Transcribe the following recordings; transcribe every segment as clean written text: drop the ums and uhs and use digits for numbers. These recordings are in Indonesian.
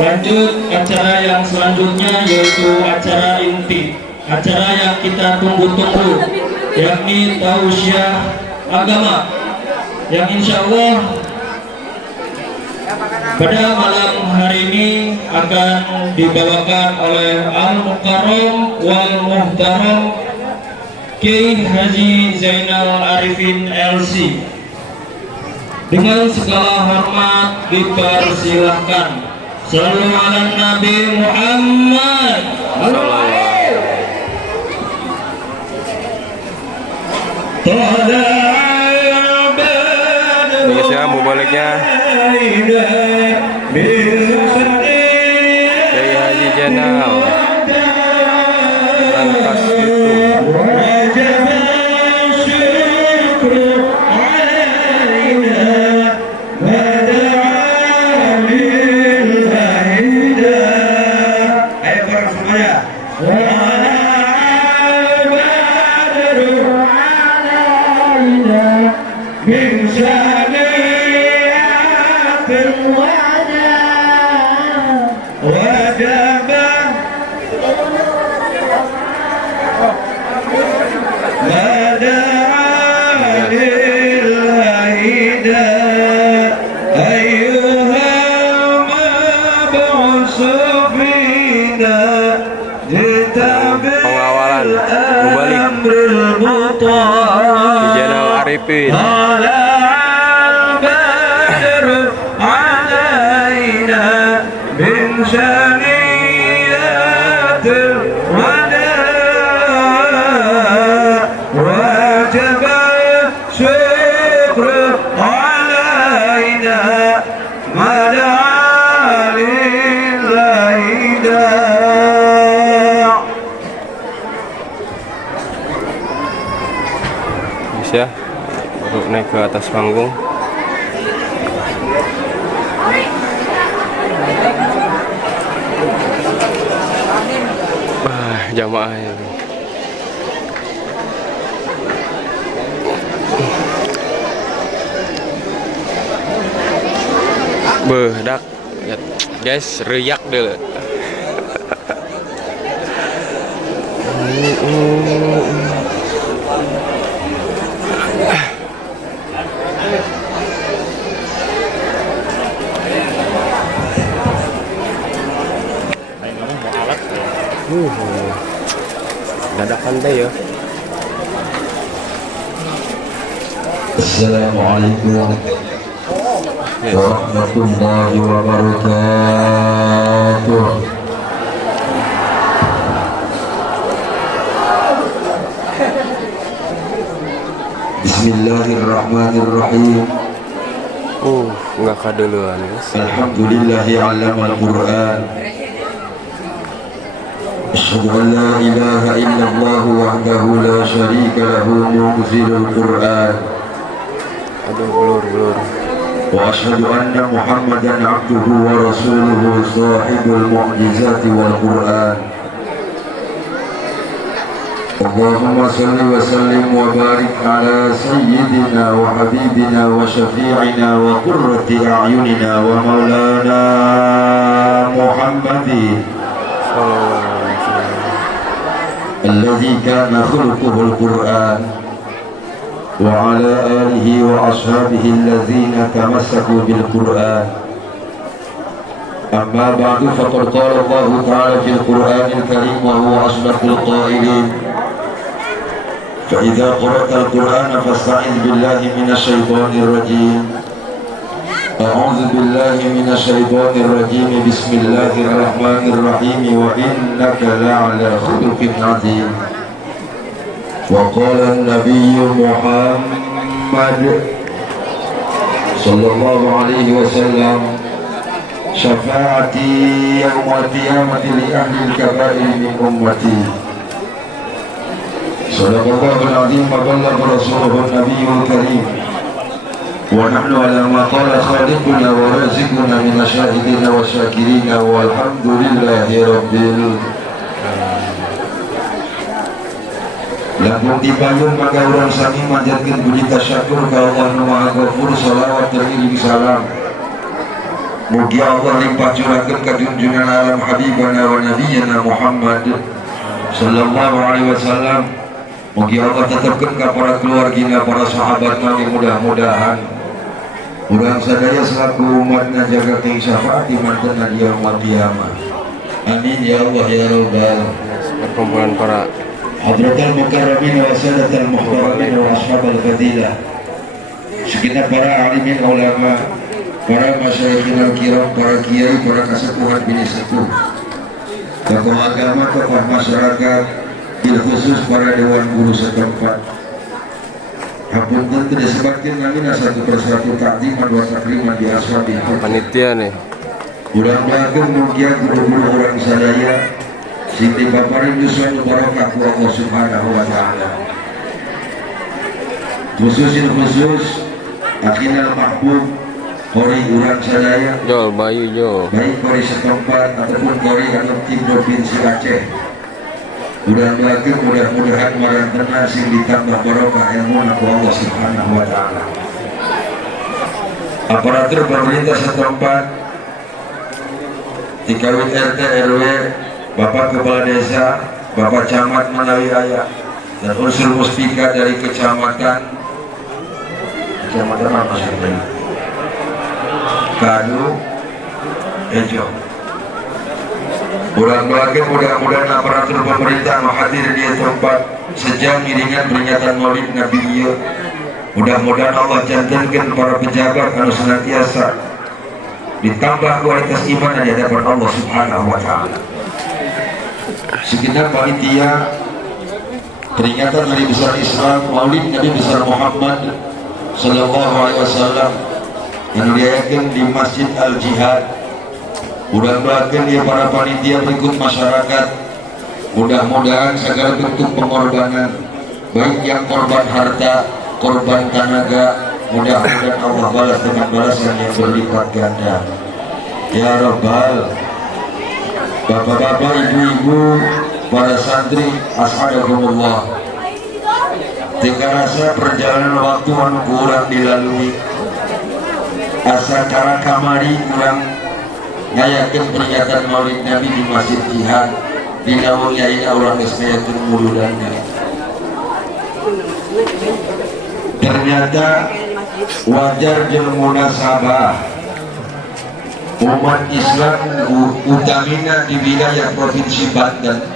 Lanjut acara yang selanjutnya yaitu acara inti, acara yang kita tunggu-tunggu, yakni tausiah agama, yang insya Allah pada malam hari ini akan dibawakan oleh Al-Mukarram wal Muhtaram Kiai Haji Zainal Arifin LC. Dengan segala hormat dipersilahkan. Sallu ala Nabi Muhammad. Ini saya mau baliknya Kiai Haji Zainal Lantas itu pengawalan kembali Ki Zainal Arifin. Ya, baru naik ke atas panggung. Jamaah ya. Bedak, guys, riak deh. Dadakan deh ya. Assalamualaikum warahmatullahi wabarakatuh. Bismillahirrahmanirrahim. Enggak kaduluan, guys. Alhamdulillahi 'allamal Qur'an. أشهد أن لا إله إلا الله وحده لا شريك له منزل القرآن وأشهد أن محمدا عبده ورسوله صاحب المعجزات والقرآن. اللهم صل وسلم وبارك على سيدنا وحبيبنا وشفيعنا وقرة أعيننا ومولانا محمد الذي كان خلقه القرآن وعلى آله وأصحابه الذين تمسكوا بالقرآن. أما بعد فقد قال الله تعالى في القرآن الكريم وهو أصدق القائلين فإذا قرأت القرآن فاستعذ بالله من الشيطان الرجيم. أعوذ بالله من الشيطان الرجيم. بسم الله الرحمن الرحيم. وإنك لعلى خلق عظيم. وقال النبي محمد صلى الله عليه وسلم شفاعتي يوم القيامة لأهل الكبائر من أمتي. صدق الله العظيم وبلغ رسوله النبي الكريم. ونحن على ما قال خالقنا ورازقنا من الشاهدين والشاكرين والحمد لله رب العالمين. Lampung dipayung maka orang sami manjatkeun puji tasyakur ka Allah nu Maha Ghafur. Shalawat jeung salam Mugi Allah limpah curahkan ke junjungan alam habibana wa nabiyana Muhammad sallallahu alaihi wasallam. Mugi Allah tetapkan ke para keluargina, para sahabat Nabi, mudah-mudahan urang sadaya selaku umatna jaga keing syafaat imantena di yaumul qiyamah. Amin ya Allah ya rabbal Perkumpulan para hadratal mukarramin wa sadatal muhtaramin wa ashabal fadilah, segenap para alimin ulama, para masyayikh kiram, para kiai, para kasepuhan bini sepuh, tokoh agama, tokoh masyarakat, bil khusus para dewan guru setempat. Hapunten teu disebutkeun namina satu persatu takdiman wa takriman di ashabi panitia nih. mudah-mudahan mugia guru-guru orang sadaya sing dipaparin yuswa barokah ku Allah Subhanahu wa taala. Khusus akhirnya mahbub kori urang sadaya, Jol Bayu Jol. baik kori setempat ataupun kori anu tim provinsi Aceh. Mudah-mudahan marantena sing ditambah barokah ilmu ku Allah Subhanahu wa taala. Aparatur pemerintah setempat, tikawin RT RW, Bapak Kepala Desa, Bapak Camat Manawi Ayah, dan unsur muspika dari kecamatan apa sih? Kadu Ejo. Mudah-mudahan aparatur pemerintah hadir di tempat sejam iringan peringatan Maulid Nabi ieu. Mudah-mudahan Allah jantankeun para pejabat anu senantiasa ditambah kualitas iman di hadapan Allah Subhanahu wa taala. Segenap panitia peringatan hari besar Islam Maulid Nabi besar Muhammad sallallahu alaihi wasallam yang dirayakan di Masjid Al Jihad. Mudah-mudahan ya para panitia berikut masyarakat, mudah-mudahan segala bentuk pengorbanan, baik yang korban harta, korban tenaga, mudah-mudahan Allah balas dengan balasan yang berlipat ganda. Ya Rabbal, bapak-bapak, ibu-ibu, para santri, ashabakumullah. Tinggal rasa perjalanan waktu anu kurang dilalui, asa cara kamari kurang ngayakeun peringatan Maulid Nabi di Masjid Jihad di naung yai urang geus ngayakeun muludanna. Ternyata wajar jeung munasabah umat Islam utamina di wilayah Provinsi Banten,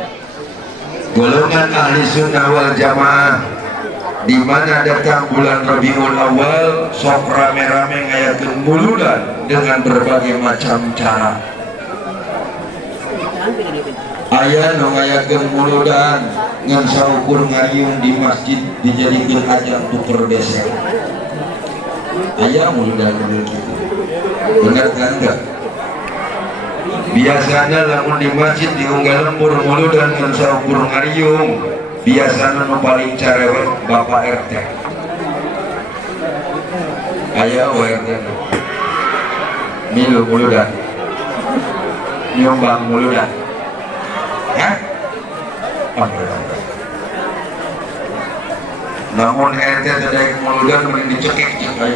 golongan ahli sunnah wal jamaah, di mana datang bulan Rabiul Awal sok rame-rame ngayakeun muludan dengan berbagai macam cara. Aya nu ngayakeun muludan ngan saukur ngayung di masjid dijadikeun ajang tuker besek. Aya muludan kitu. Bener kan enggak? Biasanya lamun di masjid diunggal lembur muludan ngan saukur ngayung, biasanya nu paling cerewet Bapak RT. Aya RT milu muludan, nyumbang muludan, hah? Namun RT tadi muludan mending dicekik cek.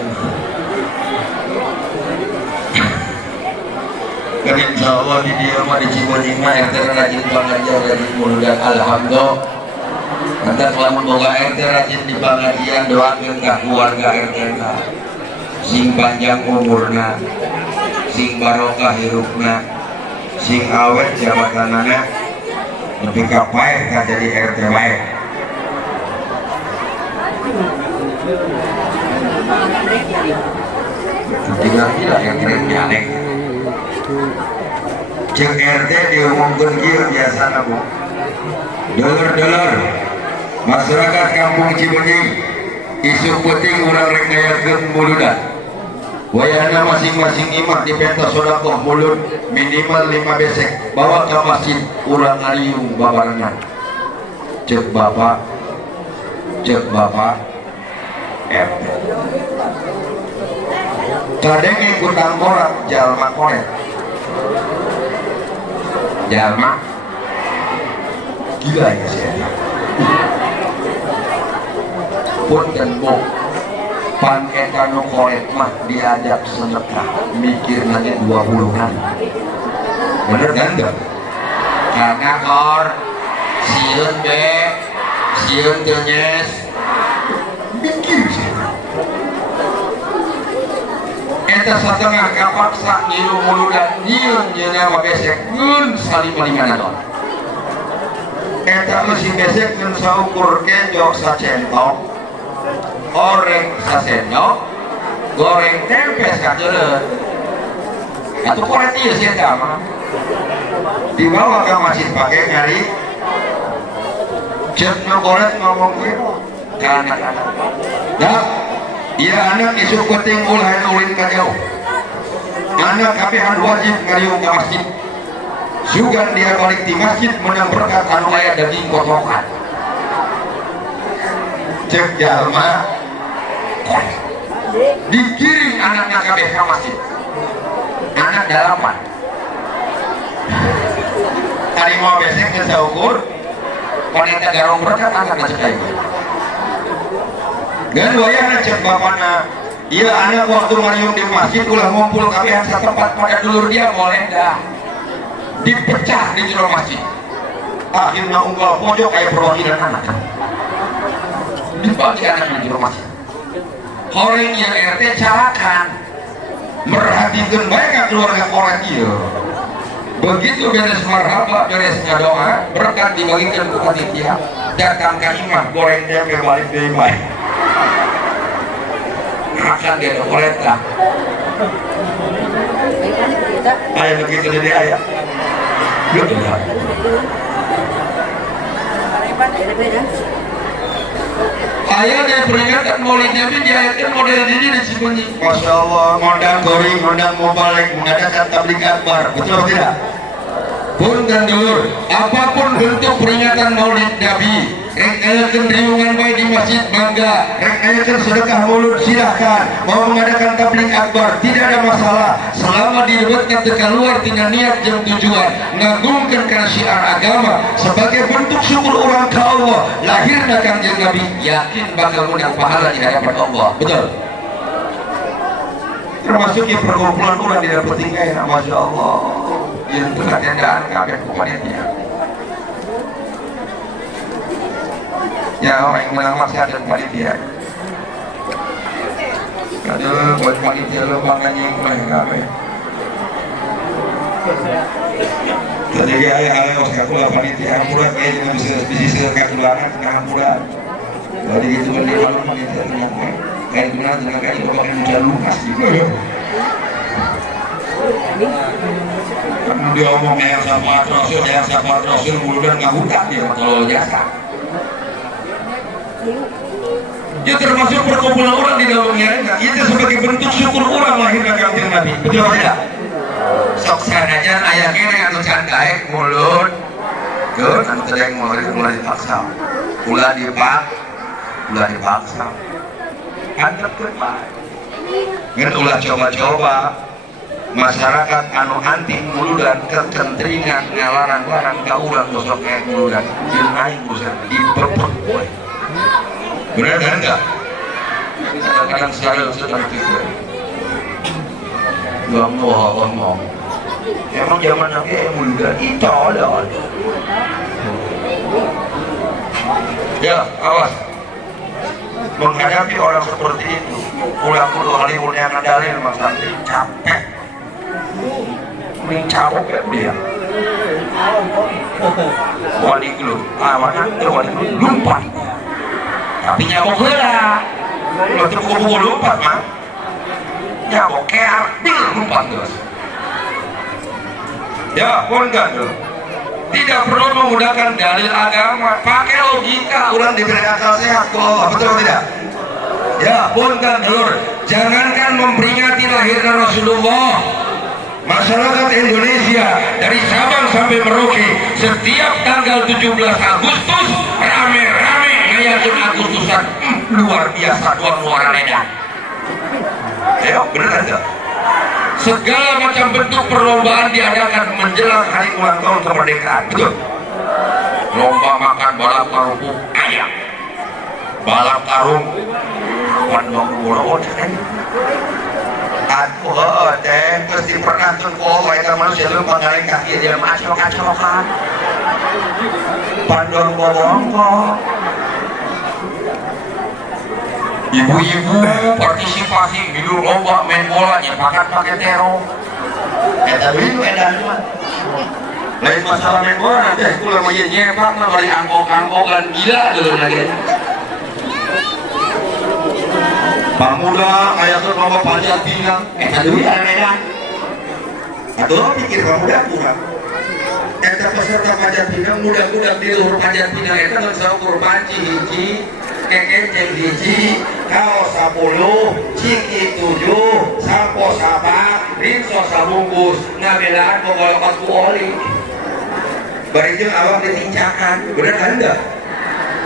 Kan insya Allah di dia mah di Ciboning mah RT rajin pengajian, rajin muludan, alhamdulillah. Nanti kalau boga RT rajin di pengajian, doakeun ka keluarga RT sing panjang umurna, sing barokah hirupna, sing awet jabatanana, nepi ka paeh ka jadi RT bae. Ketika tidak RT nyanek, cek RT diumumkeun kieu biasana Bu. Dolar masyarakat Kampung Cibenying isu penting urang rek ngayakeun muludan. Wayahna masing-masing imam dipenta sedekah mulud minimal 5 besek, bawa ke masjid urang ngariung babarengan. Cek bapak RT. Kadang ikut angkoran jalma koret. Jalma gila ya saya. Pun dan bok pan eta nu korek mah diajak sedekah mikir nanti 20 kali. Bener kan enggak? Karena kor sieun be sieun teu nyes mikir sih. Eta satengah kapaksa nyilu muludan nyieun nyeuna besek ngeun salimilingan. Eta si besek ngeun saukur kenjok sacentok goreng sasendok goreng tempe sakeuleut atuh koret ieu sih eta mah dibawa ke masjid pakai nyari cek nu koret ngomong kieu ka anak-anak dah ieu anak isuk penting ulah ulin ka jauh anak kabehan wajib ngariung ka masjid sugan dia balik di masjid menang berkat anu aya daging kotokan cek jalma dikirim anaknya ke BK masjid anak dalapan tadi mau besek ke saukur wanita garong berkat anak ngecekai dan wayah cek bapana iya anak waktu ngariung di masjid ulah ngumpul kabehan satempat pada dulur dia boleh dah dipecah di jero masjid akhirnya unggal pojok kayak perwakilan anak dibagi anak di jero masjid orang yang RT calakan merhatikan baik keluarga orang iya begitu beres marhaba beres ngadoa berkat dibagikan ke panitia datang ke imam goreng tempe balik dari baik akan dia oleh tak ayah begitu dari ayah gitu lah ayah dari peringatan maulid Nabi diayatkan model ini di Cimahi. Masya Allah, ngundang gori, ngundang mubalik, mengadakan tabligh akbar, betul tidak? Pun dan dulur, apapun bentuk peringatan maulid Nabi, ayakan riungan baik di masjid bangga, ayakan sedekah mulut silahkan, mau mengadakan tabligh akbar tidak ada masalah, selama dibuatkan keluar dengan niat dan tujuan, ngagungkan karena syiar agama sebagai bentuk syukur orang ke Allah, lahirnya Kanjeng Nabi, yakin bakal menang pahala di hadapan Allah, betul. Termasuk yang perkumpulan orang di dapat tingkai, masya Allah, yang tengah tendaan kabeh panitia. Ya orang yang menang masyarakat dan panitia. Aduh, buat panitia lo banganya yang mulai kabeh. Tadi ayah Oscar pula panitia murah kayak dengan bisa kalkulangan tengah murah. Jadi gitu kan dia malu panitia tengah murah. Kayak gimana tengah kayak itu pakai muda lukas gitu. Kan dia ngomong yang sama Rasul muludan nggak hutan dia kalau jasa. Ya termasuk perkumpulan orang di dalamnya itu sebagai bentuk syukur orang lahirnya Kanjeng Nabi, betul tidak? Sok sanajan aya kene anu can gaek mulut geun anu teu daek mulai dipaksa ulah dipaksa antepkeun bae ngeun ulah coba-coba masyarakat anu anti muludan kekentringan ngalarang-larang ka urang gosok kayak muludan jeung aing buset dipepek we bener kan enggak? Kadang-kadang sekali seperti itu ngomong emang zaman kayak muda itu ada ya awas menghadapi orang seperti itu ulang kudu halimun yang dalil mas nanti capek capek dia wali gelu wali gelu lumpat tapi nyabok heula untuk kubu lumpat mah nyabok kayak artil lumpat terus ya pun kan tuh tidak perlu menggunakan dalil agama pakai logika orang diberi akal sehat kok betul tidak ya pun kan dulur jangankan memperingati lahirnya Rasulullah masyarakat Indonesia dari Sabang sampai Merauke setiap tanggal 17 Agustus rame-rame ngayakeun Agustusan luar biasa luar edan ayo bener aja segala macam bentuk perlombaan diadakan menjelang hari ulang tahun kemerdekaan betul lomba makan balap karung ayam balap karung pandong bodoh kan. Aduh, teh pasti pernah tuh mereka manusia lu mengalami kaki dia macok-macokan. Pandong bohong kok. Ibu-ibu partisipasi hidup lomba main bola nyepakan pakai terong. Tapi itu edan mah. Lain masalah main bola nanti aku lama nyepak mah bari angkok-angkokan gila dulu lagi. Pemuda kayak tuh lomba panjat pinang. Aduh ya edan. Aduh pikir pemuda kurang. Eta peserta panjat pinang mudah-mudah di luhur panjat pinang eta nggak bisa ukur panci hiji. Kekeceng hiji, kaos 10, ciki 7, sampo 4, rinso sabungkus, ngabelaan pengolakan ku oli. Bari jeung awak ditincakan, bener kan enggak?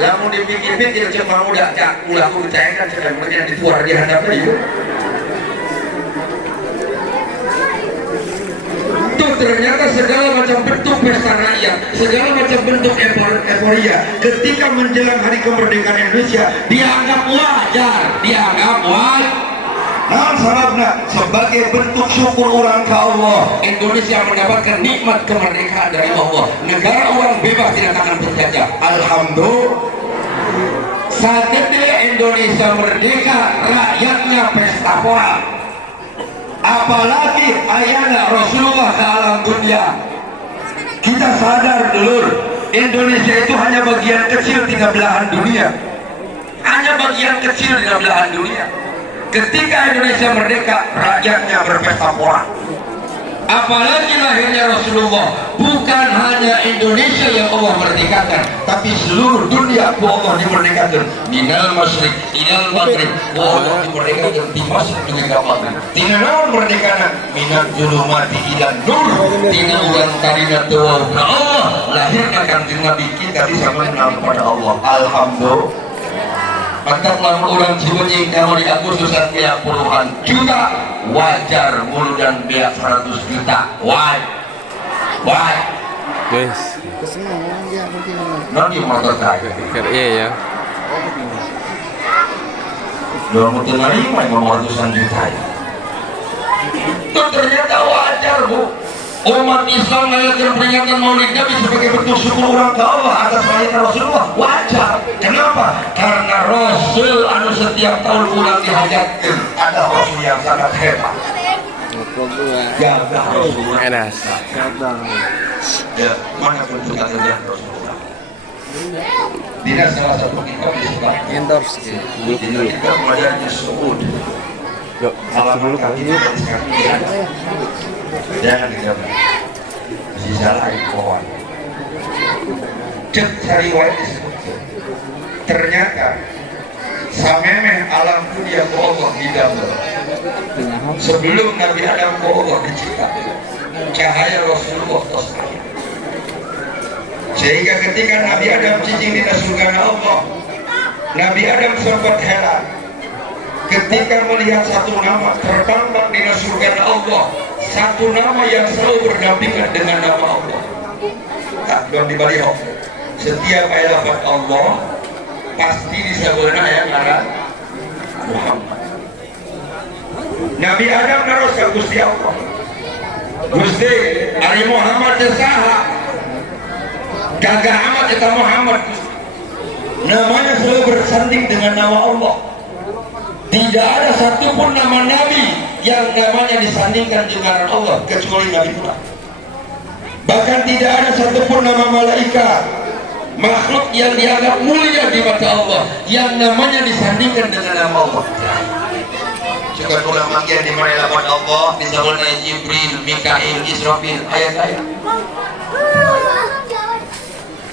Lamun dipikir-pikir cuma udah cak ulah ku dicayakan sedang menjadi dituar di hadapnya itu. Tuh ternyata segala macam bentuk pesta rakyat, segala macam bentuk euforia ketika menjelang hari kemerdekaan Indonesia dianggap wajar, Nah, sababna sebagai bentuk syukur orang ke Allah, Indonesia mendapatkan nikmat kemerdekaan dari Allah. Negara orang bebas tidak akan berjajah. Alhamdulillah. Saat ini Indonesia merdeka, rakyatnya pesta pora. Apalagi ayana Rasulullah ke alam dunia. Kita sadar dulu, Indonesia itu hanya bagian kecil di belahan dunia. Hanya bagian kecil di belahan dunia. Ketika Indonesia merdeka, rakyatnya berpesta pora. Apalagi lahirnya Rasulullah, bukan hanya Indonesia yang Allah merdekakan, tapi seluruh dunia Allah dimerdekakan. Minal masyriq ilal maghrib, Allah dimerdekakan di masyriq hingga maghrib. Tina naon merdekana? Minal zulumati ilal nur. Tina urang tadina teu Allah, lahirna Kanjeng Nabi kita disampaikan kepada Allah. Alhamdulillah. Maka lamun orang Cibunying kalau di Agustusan biaya puluhan juta, wajar mulu dan biaya 100 juta. Why? Guys, Nanti motor saya. iya ya. Dua motor lagi mau ratusan juta. Itu ternyata wajar bu. Umat Islam merayakan peringatan Maulid Nabi sebagai bentuk syukur orang ke Allah atas lahirnya Rasulullah. Wajar. Kenapa? Karena Rasul anu setiap tahun ulang dihajatkan. Ada Rasul yang sangat hebat. Gagah Rasulullah. Enas. Ya, mana bentuk agamanya Rasulullah? Tidak salah satu kitab disebut Endorse. kita belajarnya Suud. Yuk, Halaman kaki jangan dijaga. Masih salah kawan. Cek cari riwayat disebut. Ternyata samemeh alam dunia ku Allah didamel. Sebelum Nabi Adam ku Allah diciptakan, cahaya Rasulullah tersebar. Sehingga ketika Nabi Adam cicing di surga Allah, Nabi Adam sempat heran ketika melihat satu nama tertambah di surga Allah, satu nama yang selalu berdampingan dengan nama Allah. Tak belum dibalik. Setiap ayat Allah pasti disebutkan ayat ngaran Muhammad. Nabi Adam naros ke Gusti Allah. Gusti, ari Muhammad teh saha? Gagah amat eta Muhammad. Namanya selalu bersanding dengan nama Allah. Tidak ada satupun nama Nabi yang namanya disandingkan dengan Allah kecuali Nabi Muhammad. Bahkan tidak ada satupun nama malaikat, makhluk yang dianggap mulia di mata Allah yang namanya disandingkan dengan nama Allah. Juga ulama yang dimana lawan Allah disebutnya Jibril, Mikail, Israfil, ayat-ayat.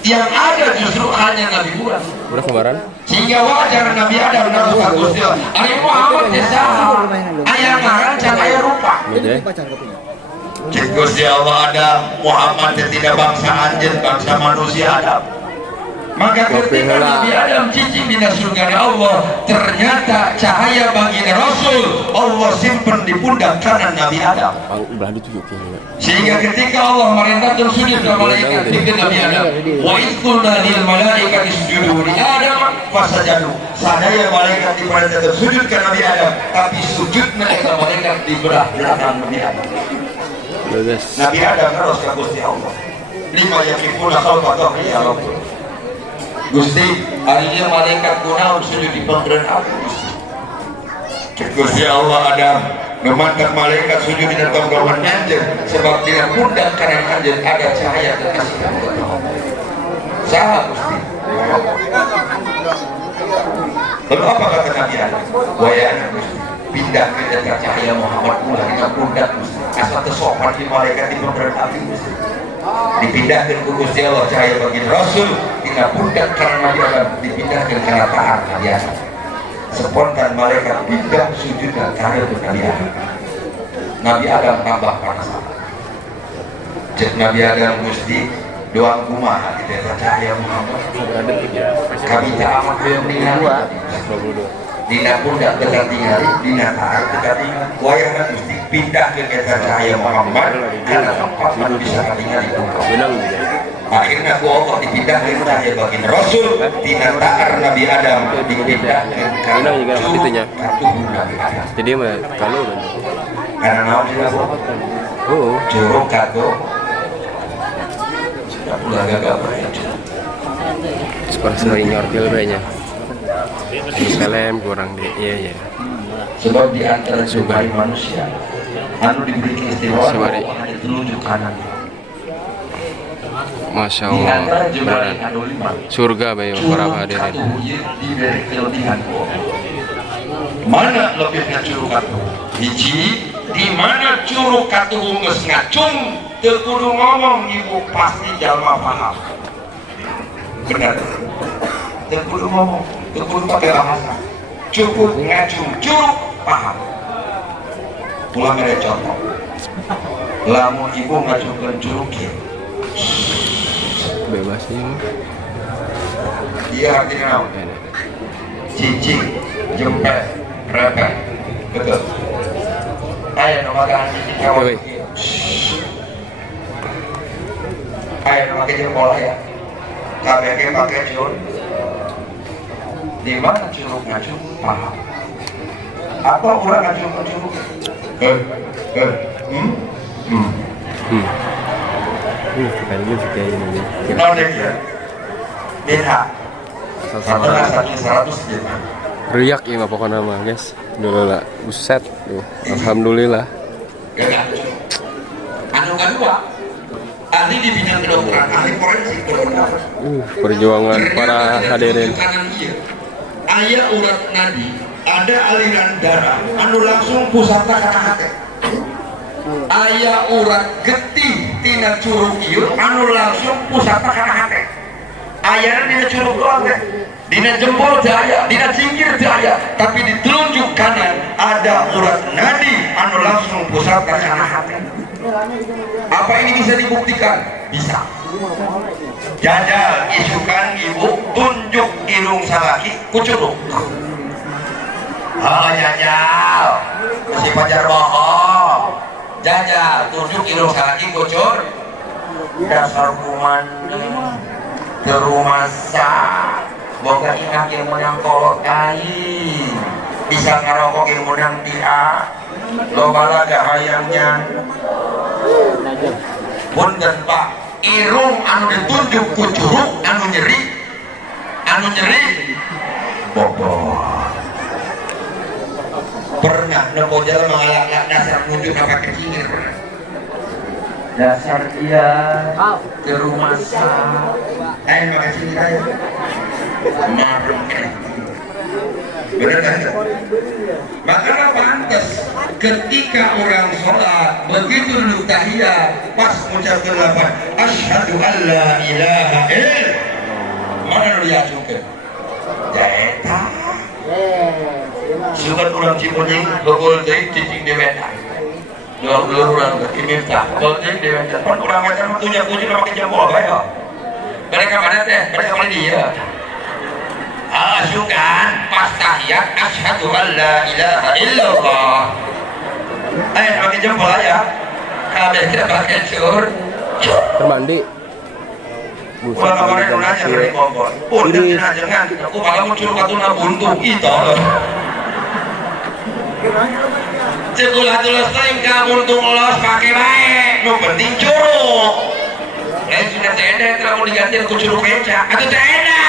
Yang ada justru hanya Nabi Muhammad. Udah kembaran? Sehingga wajar Nabi Adam nabi Gusti Ari Muhammad desa aya ngaran can aya rupa. Cik Gusti Allah Adam Muhammad tidak bangsa anjeun, bangsa manusia Adam. Maka ketika Nabi Adam cicing di surga Allah, ternyata cahaya baginda Rasul Allah simpan di pundak kanan Nabi Adam. Sehingga ketika Allah merintahkan sujud ke malaikat kepada Nabi Adam, wa idqulna lil malaikati isjudu li Adam fasajadu. Sadaya malaikat diperintahkan sujud ke Nabi Adam, tapi sujudnya ke malaikat di belah belakang Nabi Adam. Nabi Adam harus ke Gusti Allah. Lima yakifuna khalqatahu ya Rabbul. Gusti, harinya malaikat kunaon sujud di panggilan aku Gusti. Gusti Allah Adam memantap malaikat sujud di dalam tongkrongan anjeun sebab di pundak kanan anjeun ada cahaya kekasih Allah. Saha Gusti? Lalu apa kata Nabi Adam? Wayana Gusti, pindah ke dekat cahaya Muhammad ulah di pundak Gusti. Asal tersopan di malaikat di panggilan api Gusti. Dipindahkan ke Gusti Allah cahaya baginda Rasul tidak pundak karena Nabi Adam dipindahkan karena taat Nabi Adam. Spontan malaikat pindah sujud dan karena itu Nabi Adam. Nabi Adam tambah panas. Cek Nabi Adam Gusti doang kumaha di desa cahaya Muhammad. Kami tak amat belum ningali. Dina pundak dekat tinggali, dina taat dekat tinggali. Wayang Gusti pindah ke desa cahaya Muhammad karena tempat man bisa tinggali. Akhirnya Allah dipindahkan cahaya baginda Rasul, dina taat Nabi Adam dipindahkan karena tubuh Nabi Adam. Jadi mah kalau karena naon curug kato sudah pula gagal berhenti. seperti nyortil kayaknya. Salam kurang di iya. Sebab di antara subari manusia anu diberi keistimewaan hanya telunjuk kanan. Masya Allah, beneran surga bayi para hadirin. Diberi kelebihan. Mana lebihnya curug katuh? Hiji, di mana curug katuh geus ngacung, teu kudu ngomong ibu pasti jalma paham. Benar. Teu kudu ngomong, teu kudu pakai bahasa. Cukup ngacung curug paham. Ulah mere contoh. Lamun ibu ngacungkeun curug kieu. Bebas nih. Iya artinya naon? Cicing, jempet, repet. Betul. Ayo nomagahan cicing kawan. Ayo nomagahan jempol ya. KBG pakai jur. Di mana curug ngacung? Paham. Atau orang ngacung ke curug? Kayaknya sih kayak ini. Naon ya? Beda. Setelah 100 juta. Riak ya pokoknya mah guys. Dulu lah, buset. Alhamdulillah. Anu kedua, ahli di bidang kedokteran, ahli forensik kedokteran. Perjuangan para hadirin. Aya urat nadi, ada aliran darah, anu langsung pusatna kana hate. Aya urat getih tina curug ieu, anu langsung pusatna kana hate. Ayana dina curug doang teh. Dina jempol jaya, dina cingkir jaya, tapi di telunjuk kanan ada urat nadi anu langsung pusatna kana hate. Apa ini bisa dibuktikan? Bisa. Jajal isukan ibu tunjuk irung salaki ku curug. Halo jajal, masih pacar bohong. Jajal tunjuk irung salaki ku curug. Dasar kuman ke rumah sak boga ingat yang menang kolot kain bisa ngerokok yang menang dia loba laga hayangnya punten pak irung anu ditunjuk ku curug anu nyeri bobo pernah nempo jalan mengalak dasar tunjuk apa kecingir pernah dasar dia ke rumah sak ayo makasih saya marung benar kan? Makanya pantas ketika orang sholat begitu duduk tahiyat pas mengucapkan lafaz asyhadu alla ilaha illallah mana dia juga jaeta sugan orang Cipunyi gogol deui cicing deweta dua orang ke Timika gogol deui deweta pun orang macam punya kunci pakai jempol bae Mereka mana teh? Mereka mana dia? Asukan pas tahiyat asyhadu an la ilaha illallah. Ayo pakai jempol aja. Kabeh kita pakai cur. Mandi. Ulah kemarin nanya dari Bogor. Pun jangan jangan. Aku malah muncul katuna buntu itu. Cekulah tulis sering kabuntu los pakai baik. Nu penting curug. Sudah tenda kamu diganti ke curug kecap. Atau tenda.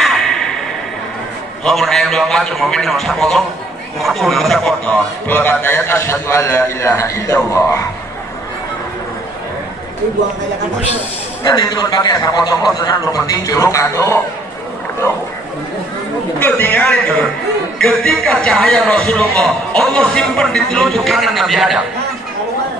Nomor ayam 24 cuma minum sapotong. Waktu nama sapotong. Pelekat ayat asyhadu an la ilaha illallah. Nanti itu pakai sapotong lo tenang lo penting curug atau. Ketinggalan itu. Ketika cahaya Rasulullah Allah simpan di telunjuk kanan Nabi Adam.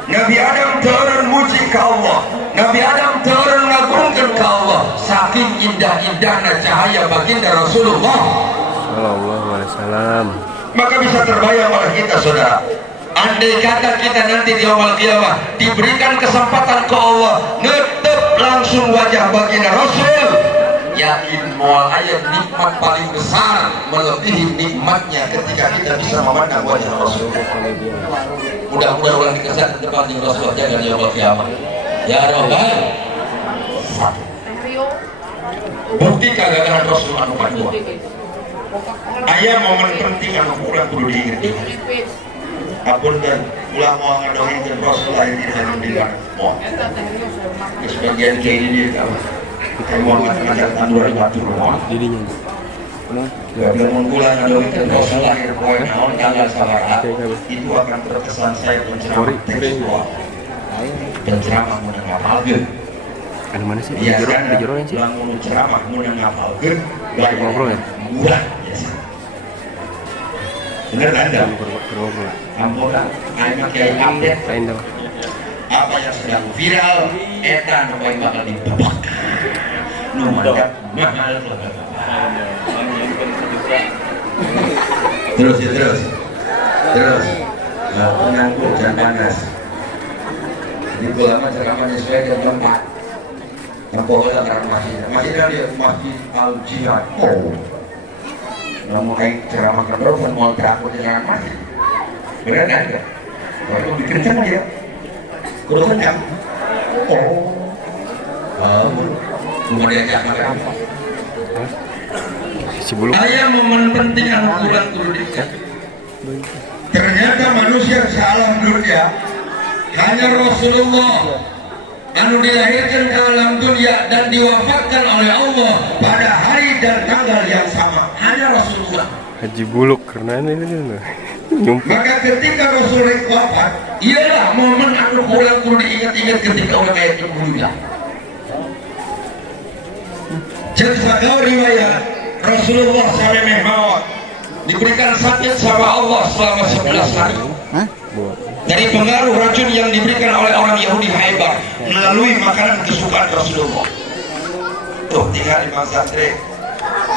Nabi Adam turun muji ke Allah. Nabi Adam turun ngagungkan ke Allah. Saking indah-indahnya cahaya baginda Rasulullah Sallallahu alaihi wasallam. Maka bisa terbayang oleh kita saudara. Andai kata kita nanti di yaumul qiyamah diberikan kesempatan ke Allah netep langsung wajah baginda Rasul, yakin moal ayat nikmat paling besar melebihi nikmatnya ketika kita bisa memandang wajah Rasul. Mudah-mudahan orang dikesan di depan Rasul jaga di yaumul qiyamah. Ya Rabbal. Bukti kegagalan Rasul anu kedua. Ayah momen penting anu kurang perlu diingat. Apun dan ulama ngadohin dan Rasul lahir di dalam diri. Di sebagian kayak ini dia kawan. Kita mau ngajak tandur batu rumah. Dirinya. Gak bilang menggulang ngadohin dan Rasul lahir poin naon tanggal sabaraha. Itu akan terkesan saya penceramah tekstual. Penceramah mun ngapalkeun. Anu mana sih? Iya kan? Di jero sih. Lamun ceramah mun ngapalkeun. Ngobrol ya? Murah biasa. Bener kan? Ngobrol. Ampun, ayo kiai update Lain dah. apa yang sedang viral, eta nu bae bakal dibebak. Nu mantap mahal. Terus ya terus. Pengangkut dan panas. Di ulama ceramahnya sesuai dengan tempat. Tempatnya karena masjid dia masjid Al Jihad. Oh, namun kayak ceramah kedua pun mau terakut dengan masjid. Benar kan? Waktu dikencang aja. Kudu kencang. Oh. Cuma diajak makan. Si bulu. Ayah momen penting anu kurang kudu diingat. Ternyata manusia salah dunia hanya Rasulullah anu dilahirkan ke alam dunia dan diwafatkan oleh Allah pada hari dan tanggal yang sama. Hanya Rasulullah. Haji Buluk karena ini nyumpah. Maka ketika Rasul wafat, ialah momen anu kurang kudu diingat-ingat ketika orang kayak itu dunia. Jadi sagau riwayat Rasulullah sampai mehmawat diberikan sakit sama Allah selama 11 hari. Dari pengaruh racun yang diberikan oleh orang Yahudi Haibar melalui makanan kesukaan Rasulullah. Tuh tinggal di masa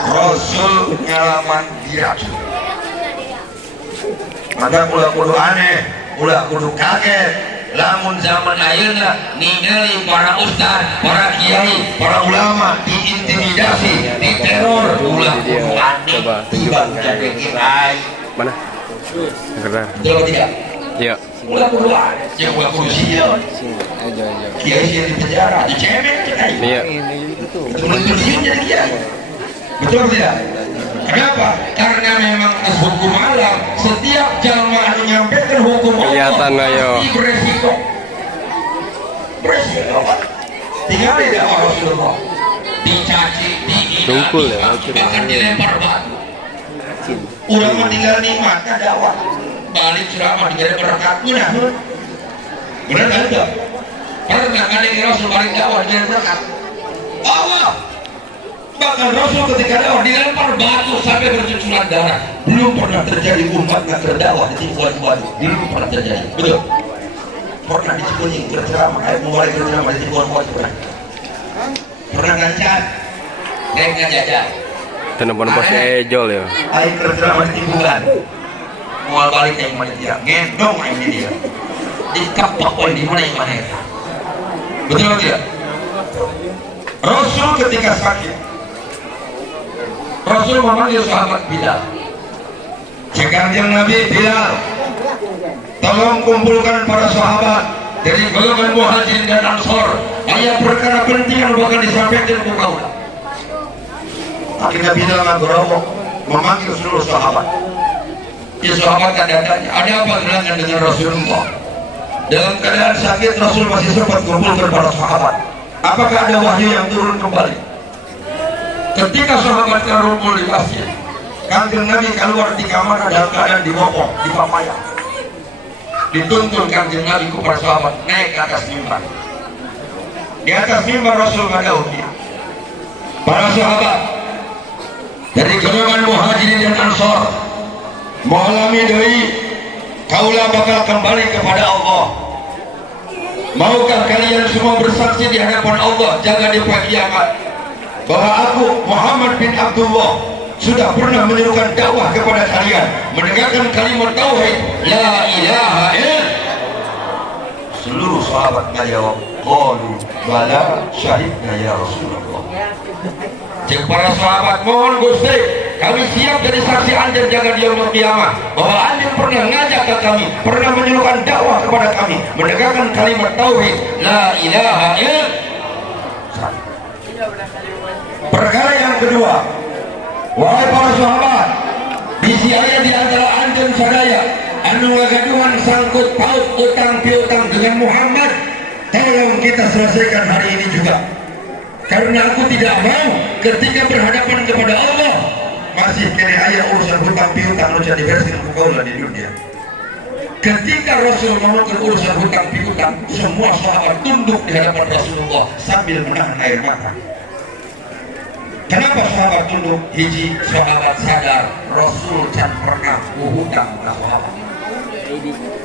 Rasul ngalaman diracun. Maka kudu aneh, kudu kaget. Lamun zaman ayeuna ningali para ustaz, para kiai, para ulama diintimidasi, diteror, ulah kudu aneh. Ibang jadi kiai. Mana? Gerak. Betul tidak? Iya. Ulah kudu aneh, jeung ulah kudu sieu. Kiai sih di penjara, dicemek kiai. Iya. Cuma jadi kiai. Betul tidak? Kenapa? Karena memang hukum alam setiap jamaah menyampaikan hukum Allah kelihatan ayo beresiko. Tinggal di dakwah Rasulullah dicaci, Dungkul ya, bahkan dilempar batu. Urang tinggal nikmat dakwah balik ceramah digere berkat benar. Benar kan itu? Pernah kali Rasul balik dakwah digere berkat Allah. Bahkan Rasul ketika dakwah dilempar batu sampai bercucuran darah. Belum pernah terjadi umat yang terdakwah di tipuan batu. Belum pernah terjadi. Betul. Pernah di Cikunyi berceramah, mulai berceramah di tipuan batu pernah. Pernah gancat, naik jajan. Tenempan si Ejol ya. Air berceramah di tipuan. Mual balik yang mana dia, gendong ini dia. Dikapok poin di mana yang mana. Betul tidak? Rasul ketika sakit, Rasul memanggil sahabat Bilal. Kanjeng Nabi, Bilal, tolong kumpulkan para sahabat dari golongan Muhajirin dan Ansor. Ayat perkara penting yang bakal disampaikan ke kau. Akhirnya Bilal ngagorowok memanggil seluruh sahabat. Ya sahabat tanya, ada apa gerangan dengan Rasulullah? Dalam keadaan sakit Rasul masih sempat kumpulkan para sahabat. Apakah ada wahyu yang turun kembali? Ketika sahabat terumpul di masjid, Kanjeng Nabi keluar di kamar dalam keadaan dibopong, dipapayang. Dituntun Kanjeng Nabi kepada sahabat naik ke atas mimbar. Di atas mimbar Rasul ngadau dia. Para sahabat dari golongan Muhajirin dan Ansor, mengalami deui kaulah bakal kembali kepada Allah. Maukah kalian semua bersaksi di hadapan Allah jaga di pagi kiamat bahwa aku Muhammad bin Abdullah sudah pernah menyerukan dakwah kepada kalian, menegakkan kalimat tauhid la ilaha illallah. Seluruh sahabat menjawab, qalu bala syahidna ya Rasulullah. Cek para sahabat, mohon Gusti, kami siap jadi saksi Anjen jaga di yaumul kiamat bahwa Anjen pernah ngajak ke kami, pernah menyerukan dakwah kepada kami, menegakkan kalimat tauhid la ilaha illallah. Perkara yang kedua, wahai para sahabat, bisi aya di antara Anjen sadaya anu ngagaduhan sangkut paut utang piutang dengan Muhammad, tolong kita selesaikan hari ini juga. Karena aku tidak mau ketika berhadapan kepada Allah masih kira ayah urusan hutang piutang lu jadi beresin kaulah di dunia. Ketika Rasul melakukan urusan hutang piutang, semua sahabat tunduk di hadapan Rasulullah sambil menahan air mata. Kenapa sahabat tunduk? Hiji, sahabat sadar Rasul can pernah hutang ke sahabat.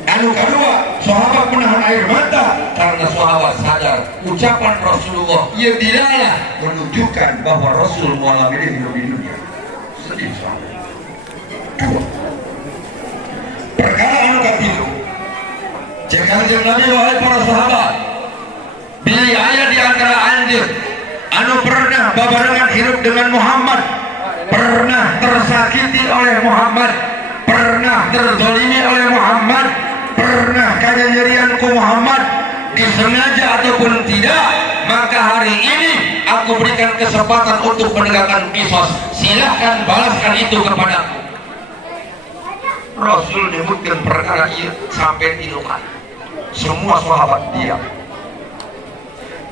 Anu kedua, sahabat menahan air mata karena sahabat sadar ucapan Rasulullah ia tidaklah menunjukkan bahwa Rasul mengalami hidup di dunia. Sedih sahabat. Perkara anu ketiga, cek Kanjeng Nabi, wahai para sahabat, bila aya di antara anjeun anu pernah babarengan hidup dengan Muhammad, pernah tersakiti oleh Muhammad, pernah terzalimi oleh Muhammad, pernah kanyerian ku Muhammad, disengaja ataupun tidak, maka hari ini aku berikan kesempatan untuk menegakkan kisos. Silahkan balaskan itu kepadaku. Rasul menyebutkan perkara ini sampai tilukan. Semua sahabat diam.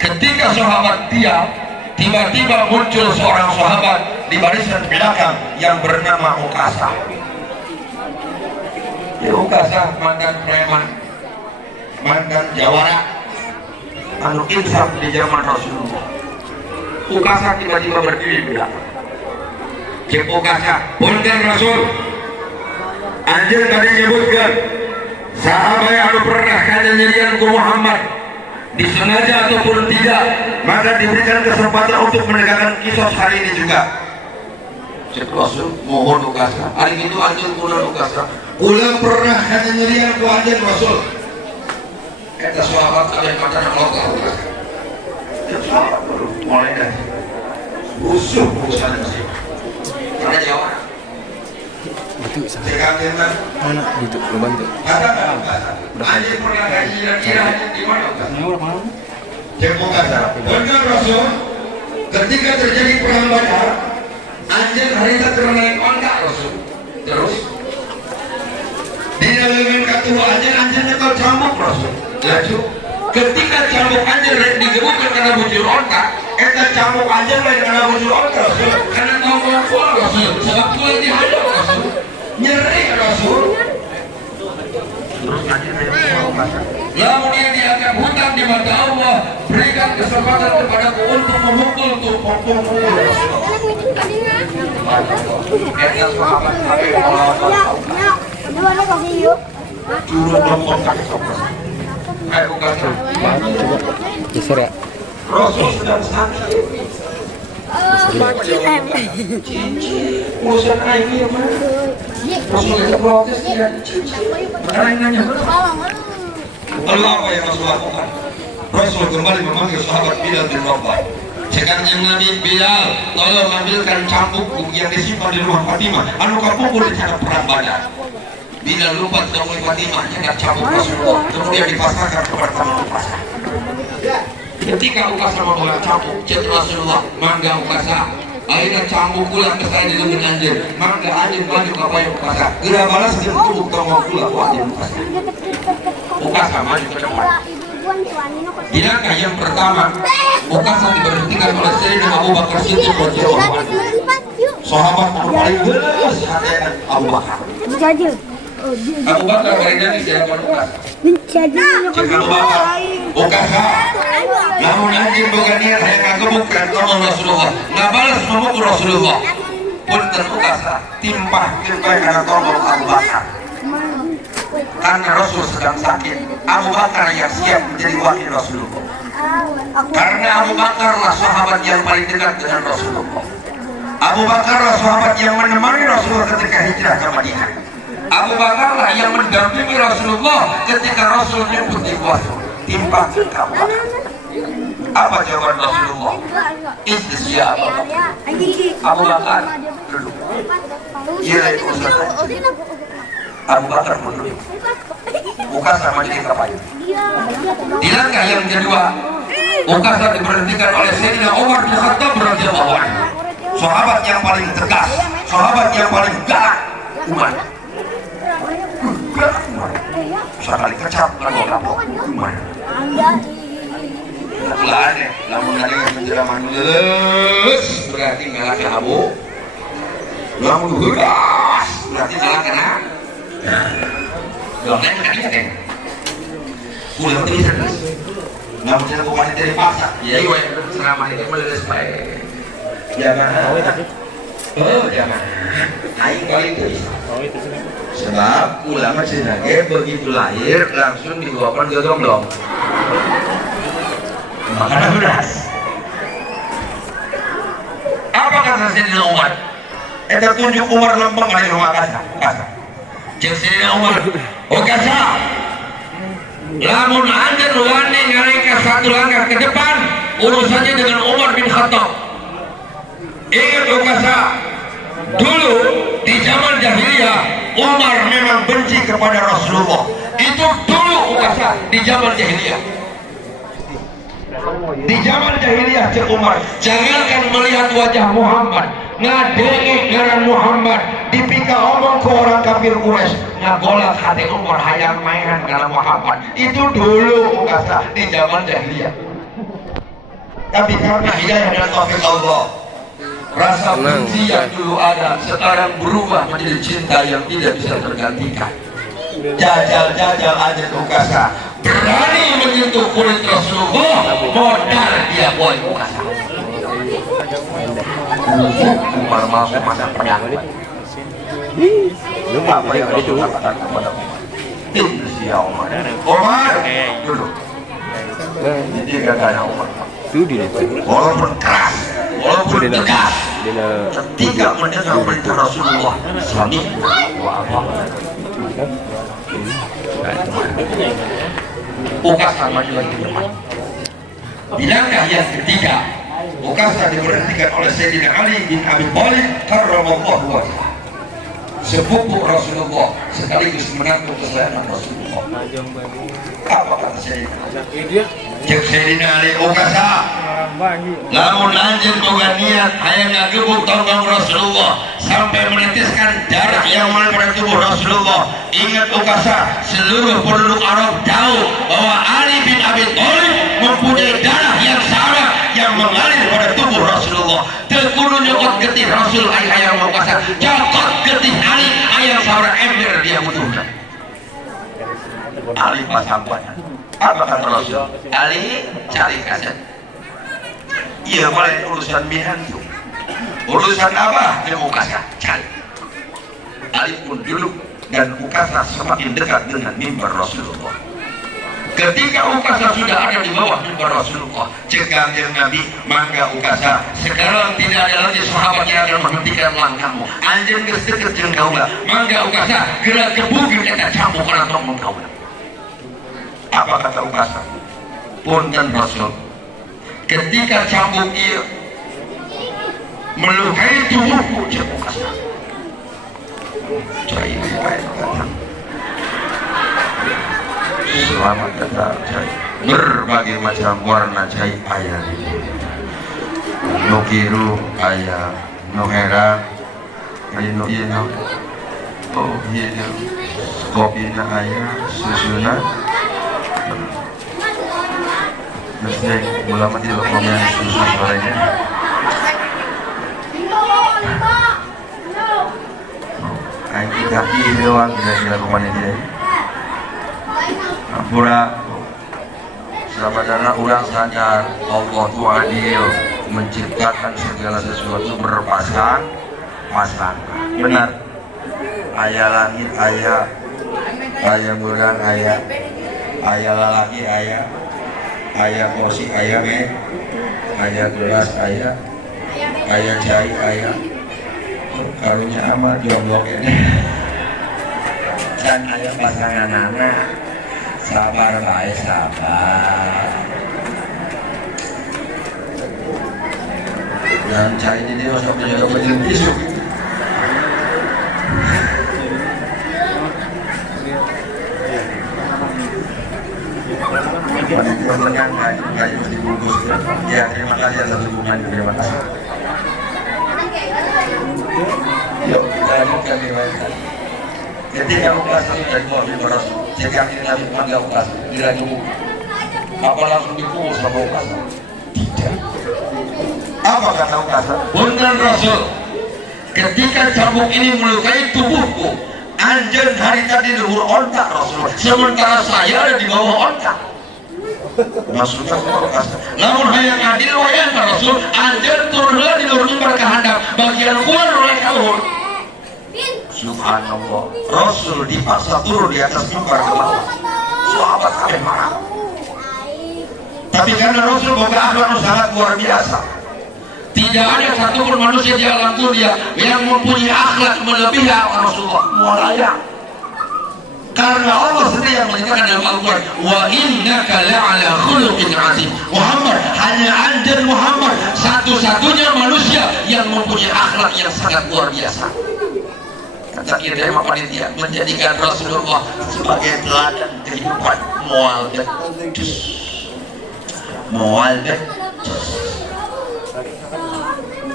Ketika sahabat diam, tiba-tiba muncul seorang sahabat di barisan belakang yang bernama Ukasah. Ukasah mantan preman, mantan jawara, anu insaf di zaman Rasulullah. Ukasah tiba-tiba berdiri di belakang. Cek Ukasah, punten Rasul, anjir tadi nyebutkan sahabat yang anu pernah kanyerian ku Muhammad, disengaja ataupun tidak, maka diberikan kesempatan untuk menegakkan kisos hari ini juga. Cek Rasul, mohon Ukasah, hari itu anjir kunan Ukasah, ulang pernah kanyerian ku anjir Rasul. Kata sahabat ada yang kata lokal. Ya sahabat baru mulai dari busuk urusan ini. Karena jawab. Itu sana. Sekarang Mana? Itu lu bantu. ada anjir pernah kanyerian kira di mana? Cek Ukasah, benar Rasul. Ketika terjadi perang Badar, anjir hari itu ternaik ontak Rasul. Terus di dalam ketua anjir kau cambuk Rasul. Laju ketika cambuk anjir digebukkan karena bujur ontak, eta cambuk anjir lain karena bujur ontak Rasul. Karena kau mampu Rasul, sebab kau dihadap Rasul, nyeri Rasul. Terus anjir lamun dia dianggap hutang di mata Allah, berikan kesempatan kepadaku untuk memukul tumpung Rasul. Eta sahabat sampai melawan turun lompat ayo Ukasah, Coba geser ya. Rasul sedang sakit. Cincin urusan aing ieu mah. Rasul itu protes tidak cincin. Mana nanya? Lalu apa yang Rasul lakukan? Rasul kembali memanggil sahabat Bilal bin Rabah. Sekarang yang Nabi Bilal, tolong ambilkan cambuk yang disimpan di rumah Fatimah. Anu kapukul di sana perang Badar. Bilal lupa temui Fatimah dengan cambuk Rasulullah, kemudian dipasarkan kepada teman Ukasa. Ketika Ukasa membawa cambuk, cek Rasulullah, mangga Ukasa. Akhirnya cambuk kula ke saya di lengan anjir. Mangga anjir baju kapaya Ukasa. Gerak balas dengan kubuk tongok kula ku anjir Ukasa. Ukasa maju ke depan. Bilangkah yang pertama Ukasa diberhentikan oleh Sayyidina Abu Bakar Siddiq radhiyallahu anhu. Sahabat paling geus hati Abu Bakar. Abu Bakar beredar di hadapan Ukasa. Cek Abu Bakar, Ukasa, namun anjing boga niat hayang ngagebukkan tolong Rasulullah. Ngabalas memukul Rasulullah. Punten Ukasa, timpah karena tolong Abu Bakar. Karena Rasul sedang sakit, Abu Bakar yang siap menjadi wakil Rasulullah. Karena Abu Bakarlah sahabat yang paling dekat dengan Rasulullah. Abu Bakarlah sahabat yang menemani Rasulullah ketika hijrah ke Madinah. Abu Bakarlah yang mendampingi Rasulullah ketika Rasul menyebut di puasa. Timpang Abu Bakar. Apa jawaban Rasulullah? Itu siapa? Abu Bakar duduk. Iya itu Ustaz. Abu Bakar mundur. Ukasa maju ke kapal. Di langkah yang kedua, Ukasa diberhentikan oleh Sayyidina Umar bin Khattab radhiyallahu anhu. Sahabat yang paling tegas, sahabat yang paling galak, Umar. Sekali kecap lalu lapor Umar. Lah aneh, lamun ada yang menjeraman leus berarti ngalahkan Abu. Lamun hudas berarti ngalahkan Belum naik kan ini kan? Udah bisa kan? Nggak bisa aku wanita dipaksa. Iya iya, selama ini melihat baik. Jangan. Oh jangan. Aing kali itu. Sebab ulama Cina begitu lahir langsung dibawakan ke domblong. Makanan beras. Apa kata Sayyidina Umar? Eta tunjuk Umar lempeng kali rumah kasa. Sayyidina Umar, Ukasa, lamun anjir wani ngarengka satu langkah ke depan, urusannya dengan Umar bin Khattab. Ingat Ukasa, dulu di zaman jahiliyah Umar memang benci kepada Rasulullah. Itu dulu Ukasa di zaman jahiliyah. Di zaman jahiliyah cek Umar, jangankan melihat wajah Muhammad, ngadengin ngaran Muhammad, dipika omong ke orang kafir Quraisy, ngagolat hati Umar hayang mainan ngaran Muhammad. Itu dulu Ukasa di zaman jahiliyah. Tapi karena hidayah dan taufik Allah, rasa benci yang dulu ada sekarang berubah menjadi cinta yang tidak bisa tergantikan. Jajal-jajal aja Ukasa, berani menyentuh kulit Rasulullah, modal dia boy Ukasa. Umar mampu masak penyakit. Lupa apa yang Rasul katakan kepada Umar. Itu si Umar. Umar dulu. Jadi kata Umar. Walaupun keras, walaupun tegas, ketika mendengar perintah Rasulullah, suami Ukasa maju lagi ke depan. Di langkah yang ketiga, Ukasa diberhentikan oleh Sayyidina Ali bin Abi Thalib karramallahu wajhahu, sepupu Rasulullah sekaligus menantu kesayangan Rasulullah. Apa kata Sayyidina Ali? Ukasa, lamun lanjut boga niat hayang ngagebuk tongkong Rasulullah sampai menitiskan darah yang mana pada tubuh Rasulullah. Ingat Ukasa, seluruh penduduk Arab tahu bahwa Ali bin Abi Thalib mempunyai darah yang sama yang mengalir pada tubuh Rasulullah. Tekunu nyokot getih Rasul hayang Ukasa, cokot getih Ali hayang saudara ember dia butuhkan. Ali pasang banyak. Apa kata Rasul? Ali cari kaset. Iya boleh urusan minantu. Urusan apa? Dia Ukasa cari. Ali pun duduk dan Ukasa semakin dekat dengan mimbar Rasulullah. Ketika Ukasa sudah ada di bawah mimbar Rasulullah, cegang yang Nabi, mangga Ukasa. Sekarang tidak ada lagi sahabat yang akan menghentikan langkahmu. Anjing geus-geus jeung kaula. Mangga Ukasa, gerak kebugi eta cambuk kana tongkong kaula. Apa kata Ukasa? Punten Rasul, ketika cambuk ieu melukai tubuhku cek kasar cai baik datang selamat datang cai berbagai macam warna cai ayah nu kiru ayah nu herang nu ieu oh ieu kopina ayah susuna mesti ulama tidak komen susu suaranya kain kaki doang kira-kira kemana dia pura sabadana urang sadar Allah itu adil menciptakan segala sesuatu berpasang benar ayah langit ayah urang ayah lalaki ayah kursi ayah gelas ayah cai ayah karunya amat jomblo ini dan ayah pasangan anak sabar baik sabar dan cai ini dia usah menjaga baju tisu panitia menang kayu mesti bungkus ya terima kasih atas dukungan terima kasih yuk kita lanjutkan riwayat ketika ukas dari Nabi Rasul saya yakin Nabi panggil ukas tidak cukup apa langsung dipukul sama ukas tidak apa kata ukas Bundan Rasul ketika cambuk ini melukai tubuhku anjen hari tadi luhur ontak Rasul sementara saya ada di bawah ontak maksudnya namun hayang adil wayang Rasul anjen turunlah di luar mimbar kehandap bagian luar oleh kaur subhanallah Rasul dipaksa turun di atas mimbar ke bawah sahabat sampai marah tapi karena Rasul boga akhlak sangat luar biasa tidak ada satupun manusia di alam dunia yang mempunyai akhlak melebihi Rasulullah mualayang karena Allah sendiri yang menyatakan dalam Al-Quran wa innaka la'ala khuluqin azim Muhammad hanya anjen Muhammad satu-satunya manusia yang mempunyai akhlak yang sangat luar biasa kata kita panitia menjadikan Rasulullah sebagai teladan kehidupan mual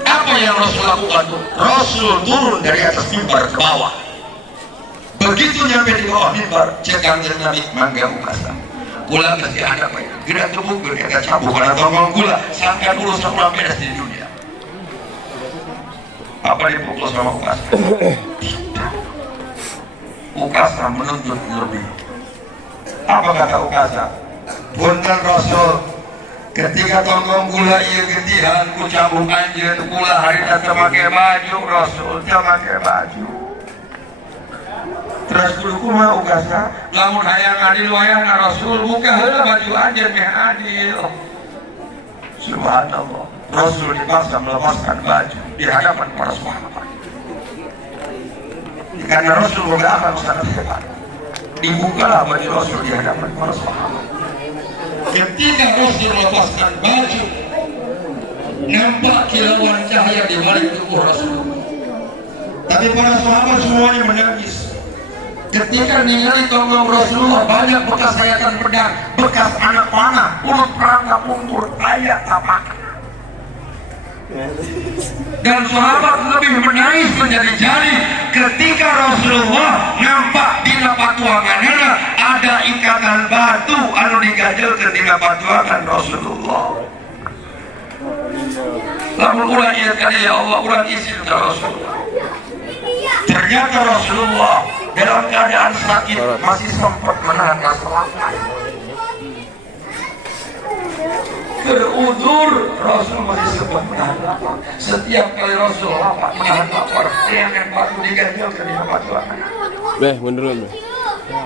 apa yang Rasul lakukan? Rasul turun dari atas mimbar ke bawah begitu nyampe di bawah mimbar cegang Nabi mangga ukasa kula mesti ada apa ya gerak tubuh gerak cabuk karena tongkong kula sangka dulu sepulang beres di dunia apa dipukul sama ukasa tidak ukasa menuntut lebih apa kata ukasa Bundan Rasul ketika tongkong kula iya getihan ku cabuk anjeun kula hari teu make baju Rasul teu make baju terus kudu kumaha ukasa lamun hayang adil wayang Rasul buka heula baju anjeun meh adil subhanallah Rasul dipaksa melepaskan baju di hadapan para sahabat karena Rasul boga akhlak sangat hebat dibukalah baju Rasul di hadapan para sahabat ketika Rasul melepaskan baju nampak kilauan cahaya di balik tubuh Rasul tapi para sahabat semuanya menangis ketika ningali tongkong Rasulullah banyak bekas sayatan pedang, bekas anak panah, ulut perangkap mundur, ayat tapak. Dan sahabat lebih menangis menjadi-jadi ketika Rasulullah nampak di patuanganna ada ikatan batu anu digajelkeun dina patuangan Rasulullah. Lamun urang ieu kali ya Allah urang izin ka Rasulullah. Ternyata Rasulullah dalam keadaan sakit masih sempat menahan rasa lapar. Berudur Rasul masih sempat menahan lapar. Setiap kali Rasul lapar menahan lapar, yang batu diganjel ke di patuangan. Beh, munduran beh.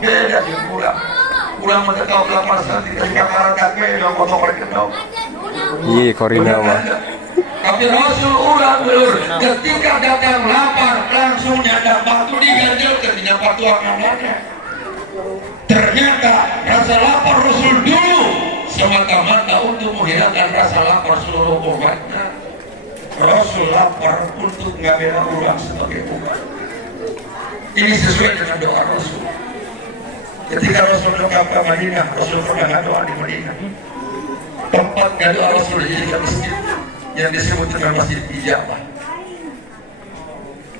Beda di pulang. Pulang mendekat lapar sekali ketika karena beda kotor berkedok. Iya, Korina mah. Tapi Rasul ulang belur ketika datang lapar langsung nyadar batu diganjel ke di patuangannya. Ternyata rasa lapar Rasul dulu semata-mata untuk menghilangkan rasa lapar seluruh umatnya. Rasul lapar untuk ngambil orang sebagai umat. Ini sesuai dengan doa Rasul. Ketika Rasul datang ke Madinah, Rasul pernah doa di Madinah. Tempat doa Rasul dijadikan masjid yang disebut dengan masjid ijabah.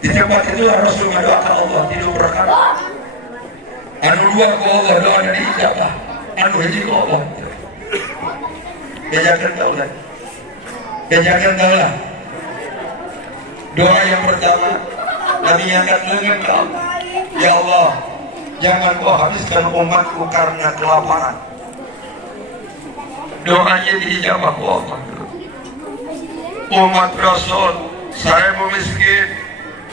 Di tempat itu Rasul mendoakan Allah tidak berkata, anu dua ku Allah doa dari ijabah, anu hiji ku Allah. Bejakan taulah, bejakan taulah. Doa yang pertama, Nabi angkat lengan ke Allah. Ya Allah, jangan kau habiskan umatku karena kelaparan. Doanya diijabah ku Allah. Umat Rasul, saya miskin,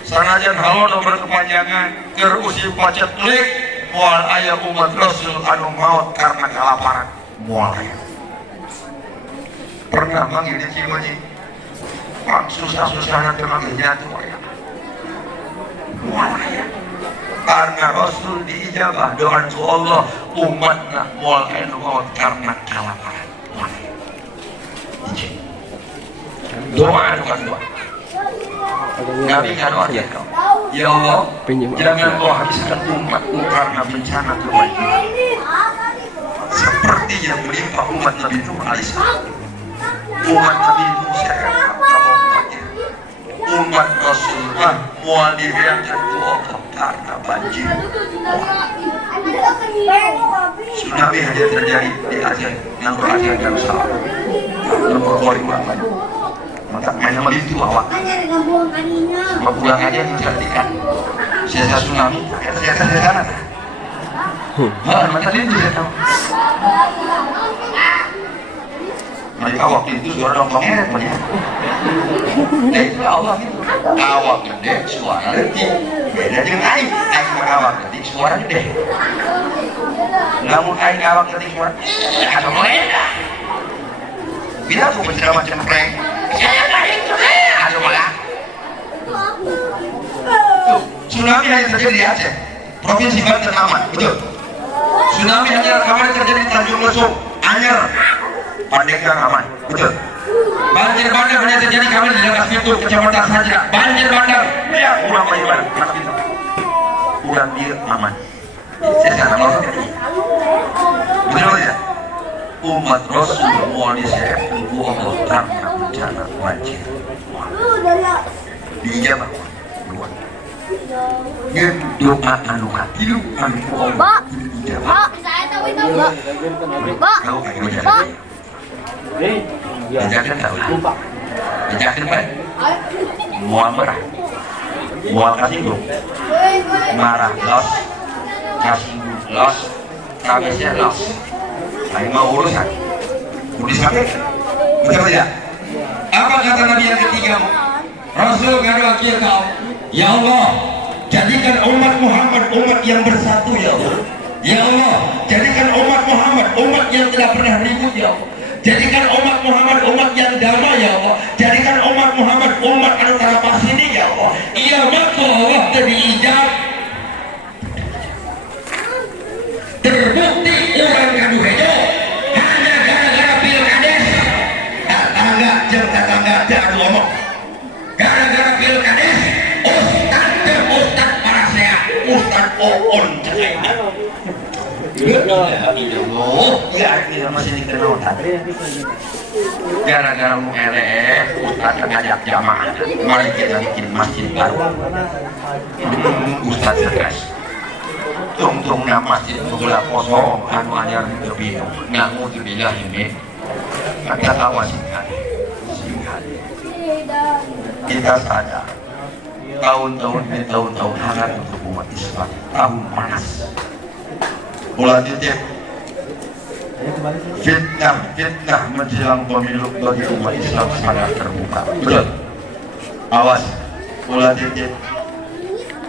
sanajan halon berkepanjangan, kerusi pacet lik, mual ayah umat Rasul anu maut karena kelaparan, mual ayah. Pernah manggil di Cimahi, Pak susah-susah nanti manggil jatuh ayah, mual ayah. Karena Rasul diijabah doa ku Allah, umatnya mual anu maut karena kelaparan, mual ayah. Doa bukan doa. Nabi nggak doa dia kau. Ya Allah, jangan kau habiskan umatmu karena bencana kebanjiran. Seperti yang menimpa umat Nabi Nuh alaihissalam. Umat Nabi Nuh sekarang kamu umatnya. Umat Rasulullah mau dihilangkan ke Allah karena banjir. Tsunami hanya terjadi di Aceh, yang Aceh dan Sabah. Nomor 5. Maka main sama itu awak sama pulang aja diceritakan siasa tsunami siasa di sana maka itu saya tahu mereka waktu itu suara dong pengeret banyak itu Allah itu awak gede suara letik beda dengan aing awak gede suara gede namun aing awak gede suara ada meleda bila aku bercerita macam prank saya itu ada malah tsunami hanya terjadi di Aceh, provinsi Banten aman, betul. Tsunami hanya kemarin terjadi di Tanjung Lesung, Anyer, Pandeglang aman, betul. Banjir bandang hanya terjadi kemarin di Dagas Pintu, Kecamatan Sajra, banjir bandang, ya kurang banyak, kurang dia aman. Saya sangat lolos ini, betul ya? Umat Rasul mau disehatkan Allah karena bencana banjir. Dijabah dua. Yang doa anu katilu anu Allah dijabah. Tahu kan bencana? Bencana tahu. Bencana baik. Mual marah, mual kasih marah los, kasih los, kabesnya los. Saya mau urusan, udah disampaikan, betul tidak? Apa kata Nabi yang ketiga? Rasul ngadoa kieu kau, ya Allah, jadikan umat Muhammad umat yang bersatu ya Allah. Ya Allah, jadikan umat Muhammad umat yang tidak pernah ribut ya Allah. Jadikan umat Muhammad umat yang damai ya Allah. Jadikan umat Muhammad umat antara pasini ya Allah. Iya maka Allah diijab. Terbukti orang ngadu hejo hanya gara-gara pilkades. Tetangga jeung tetangga teh adu omong. Gara-gara pilkades, Ustad para saya, Ustad Oon cekaina. Ya ini masih dikenal tadi. Gara-gara mau Ustad ngajak jamaah, mari kita bikin masjid baru. Ustad stres. Tung nama masjid sebelah kosong anu anyar lebih ngamu dibilang ini kata awasingkan kita sadar tahun-tahun ini tahun-tahun hangat untuk umat Islam, tahun panas bulan titip fitnah menjelang pemilu bagi umat Islam sangat terbuka, betul. Awas bulan titip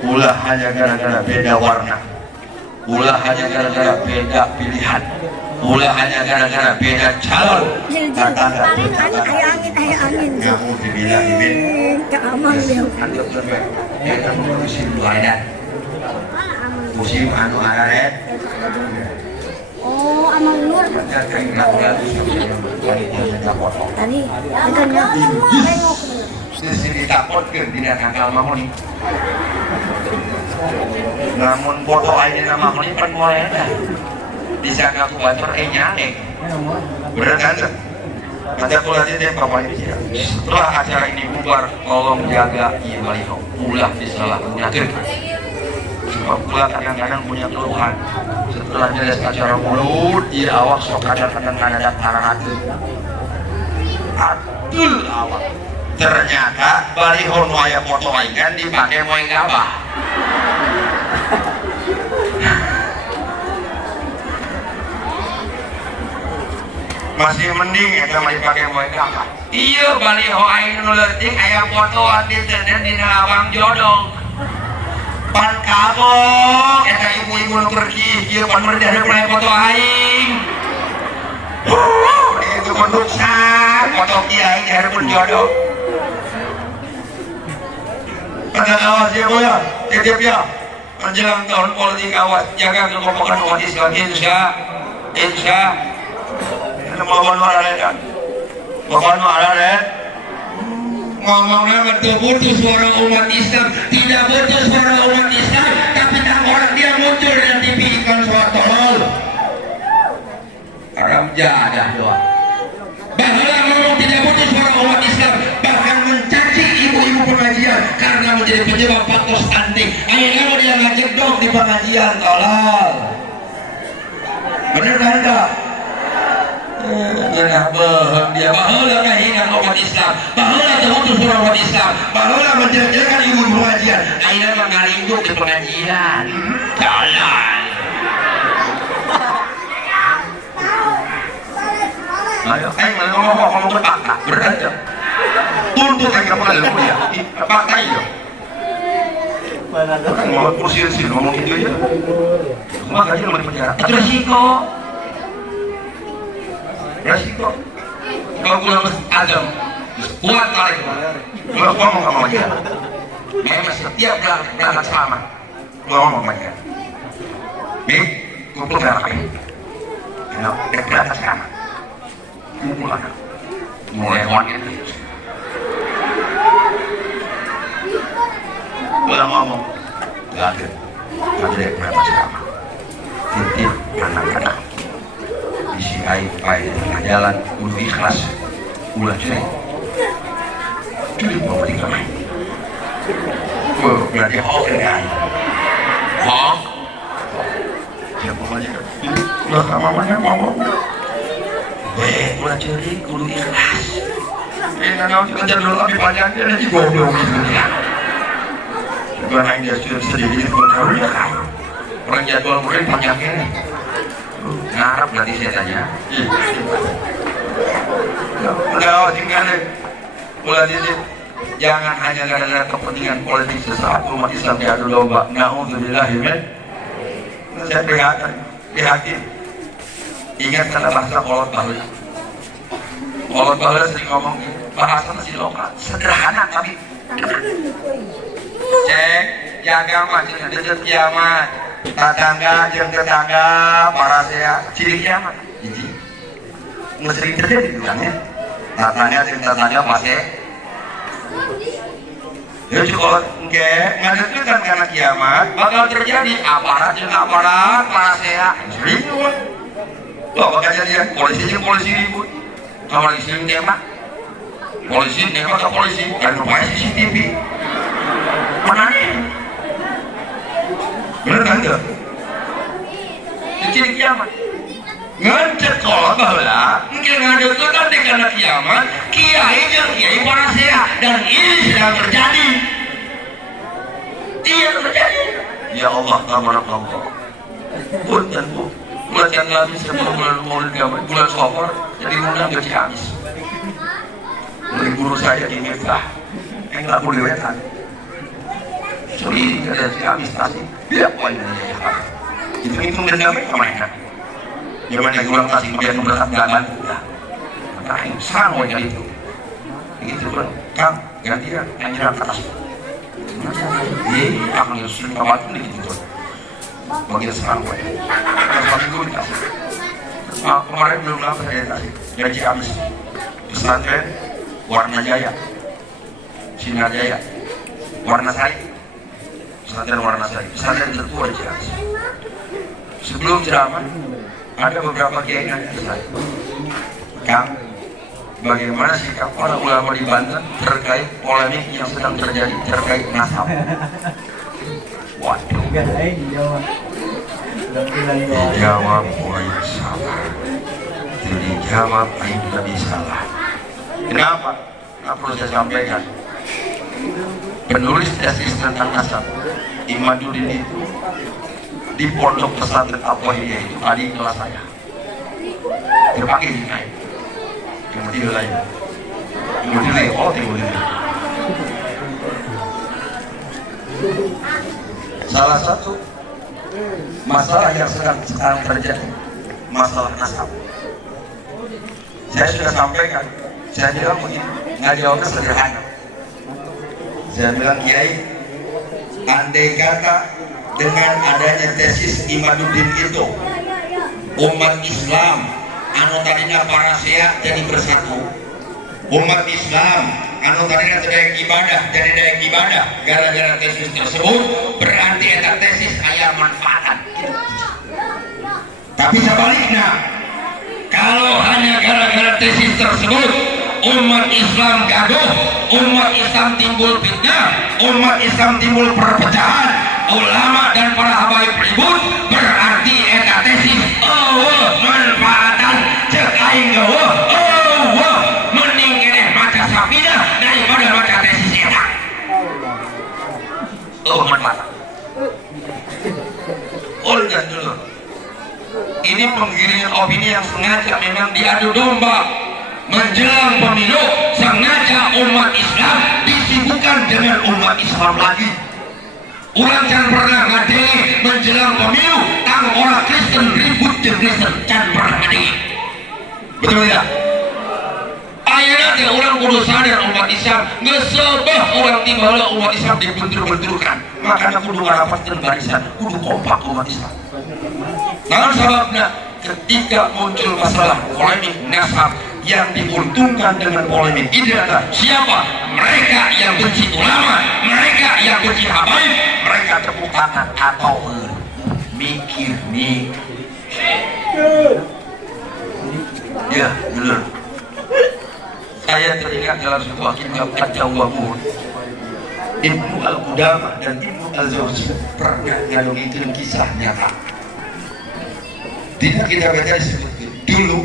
ulah hanya gara-gara beda warna, ulah hanya gara-gara beda pilihan, ulah hanya gara-gara beda calon. Kata angin. Kamu dibilang ini. Anggap lebih. Kita musim luaran. Musim anu araret. Amal Nur. Tadi katanya ditapotkeun dina tanggal mamoni. Namun foto ayeuna mamoni pan moal eta. Bisa ngaku batur nyane. Bener kan? Ada pula teh pamali bisa. Setelah acara ini bubar, tolong jaga ieu baliho. Ulah disalahgunakeun. Sebab pula kadang-kadang punya keluhan. Setelah beres acara mulut, ieu awak sok kadang-kadang ngadadak tarahateun. Aduh awak. Ternyata baliho nu aya foto ikan dipake moe gabah. Masih mending eta mah dipake moe gabah. Ieu baliho aing nu leutik aya foto diteuneun dina lawang jodoh. Pan kabok eta ibu-ibu nu pergi ieu pan meureun ada foto aing. Itu penduksan foto kiai hareupeun jodoh. Pada awas ya boya, titip ya. Menjelang tahun politik awas, jaga kekompakan umat Islam. Insya. Mohon kan. Mohon kan. Ngomongnya betul butuh suara umat Islam, tidak butuh suara umat Islam, tapi tak orang dia muncul dan TV iklan suara tolol. Arab jadah doa. Bahwa ngomong tidak butuh suara umat Islam, bahkan mencaci ibu-ibu pengajian karena menjadi penyebab faktor stunting. Akhirnya mau dia ngajak dong di pengajian, tolol. Bener kan enggak? Dia bahulah kehinaan umat Islam, bahulah terhutus suara umat Islam, bahulah menjelek-jelekan ibu-ibu pengajian. Akhirnya mengaringkuk di pengajian. Tolol. Ayo, ngomong berpakta, beraja. Tuntut aja kepala lu ya, fakta ya. Kan mau kursi ngomong gitu ya. Semua gaji lu di penjara. Itu resiko. Kalau pulang Adam, kuat kali. Gua ngomong sama dia. Memang setiap berangkat sama. Gua ngomong sama dia. Nih, gua berangkat ini. Berangkat sama. Mulai wanita udah ngomong gak ada berapa sama titip anak-anak isi air pai tengah jalan udah ikhlas ulah cuy jadi mau tinggal main berarti hok ini air hok siapa aja udah sama mamanya ngomong ulah ceri, kudu ikhlas. Nggak kerja dulu lebih banyak dia lagi goblok gitu ya. Bukan hanya dia sudah sedikit bertaruh ya kan. Orang jadwal mungkin banyaknya. Ngarap berarti saya tanya. Enggak, tinggal ulah titip. Jangan hanya gara-gara kepentingan politik sesaat umat Islam diadu domba. Na'udzubillahi min. Saya prihatin. Ingat kata bahasa kolot bahula. Kolot bahula sering ngomong bahasa masih lokal, sederhana tapi cek jaga macam deket kiamat, tetangga jeung tetangga para saya ciri kiamat. Jadi nggak sering terjadi kan ya? Tetangga jeung tetangga pasti. Ya kalau nggak karena kiamat bakal terjadi aparat jeung aparat para saya sering. Loh, makanya dia polisi ribut. Kalau lagi sering nembak, polisi nembak ke polisi, dan rupanya CCTV. Mana nih? Bener kan enggak? Itu kiamat. Ngecek kalau bahwa mungkin ada itu kan karena kiamat, kiai para saya, dan ini sedang terjadi. Iya terjadi. Ya Allah, tabarakallah. Punten bu. Bulan yang lalu sebelum bulan bulan Safar jadi undang gaji habis. Beli guru saya di Miftah yang nggak boleh wetan. Jadi gaji habis pasti tidak poin dari Jakarta. Itu dendamnya kemana? Gimana kurang kasih kemudian berat nggak bantu dah. Maka yang serang wajah itu. Begitu kan? Kang gantian yang nyerang atas. Kang yang sering kawan ini gitu. Bagian serang wajah. Kalau gue dikasih Kemarin belum lama saya kasih gaji habis. Pesantren Warna Jaya, Sinar Jaya, Warna Sari, pesantren Warna Sari, pesantren tertua di Ciamis. Sebelum ceramah ada beberapa kiai yang saya, Kang, bagaimana sikap para ulama di Banten terkait polemik yang sedang terjadi terkait nasab? Waduh. Dijawab poin salah. Dijawab aib lebih salah. Kenapa? Nah, perlu saya sampaikan. Penulis tesis tentang nasab Imaduddin itu di pondok pesantren Al-Wahidiyah itu adik kelas saya. Terpakai di naik. Kemudian lain. Kemudian salah satu masalah yang sekarang terjadi, masalah nasab. Saya sudah sampaikan, saya bilang begini, nggak jawabnya sederhana. Saya bilang, Kiai, andai kata dengan adanya tesis Imaduddin itu, umat Islam, anu tadinya parasea jadi bersatu. Umat Islam, anu tadinya tidak ibadah jadi dayak ibadah. Gara-gara tesis tersebut, berarti eta tesis aya manfaatan. Tapi sebaliknya, kalau hanya gara-gara tesis tersebut umat Islam gaduh, umat Islam timbul fitnah, umat Islam timbul perpecahan, ulama dan para habaib ribut, berarti eta tesis manfaatan cek aing mending keneh maca sapidah daripada maca tesis eta. Manfaat. Dan dulu. Ini penggiringan opini yang sengaja memang diadu domba menjelang pemilu, sengaja umat Islam disibukkan dengan umat Islam lagi. Orang jangan pernah ngadeli menjelang pemilu, tang orang Kristen ribut dengan Kristen, jangan pernah ngadeli. Betul tidak? Ayeuna teh orang kudu sadar umat Islam, ngesebah orang timbala umat Islam dibentur-benturkan. Makanya kudu ngarapatkeun barisan, kudu kompak umat Islam. Nah sebabnya ketika muncul masalah polemik nasab yang diuntungkan dengan polemik ini adalah siapa? Mereka yang benci ulama, mereka yang benci habaib, mereka tepuk tangan atau mikir. Ya benar. Saya teringat dalam sebuah kitab At-Tawwabun, Ibnu Al-Qudamah dan Ibnu Al-Jauzi pernah ngadongikeun kisah nyata. Tidak kita baca disebutkan dulu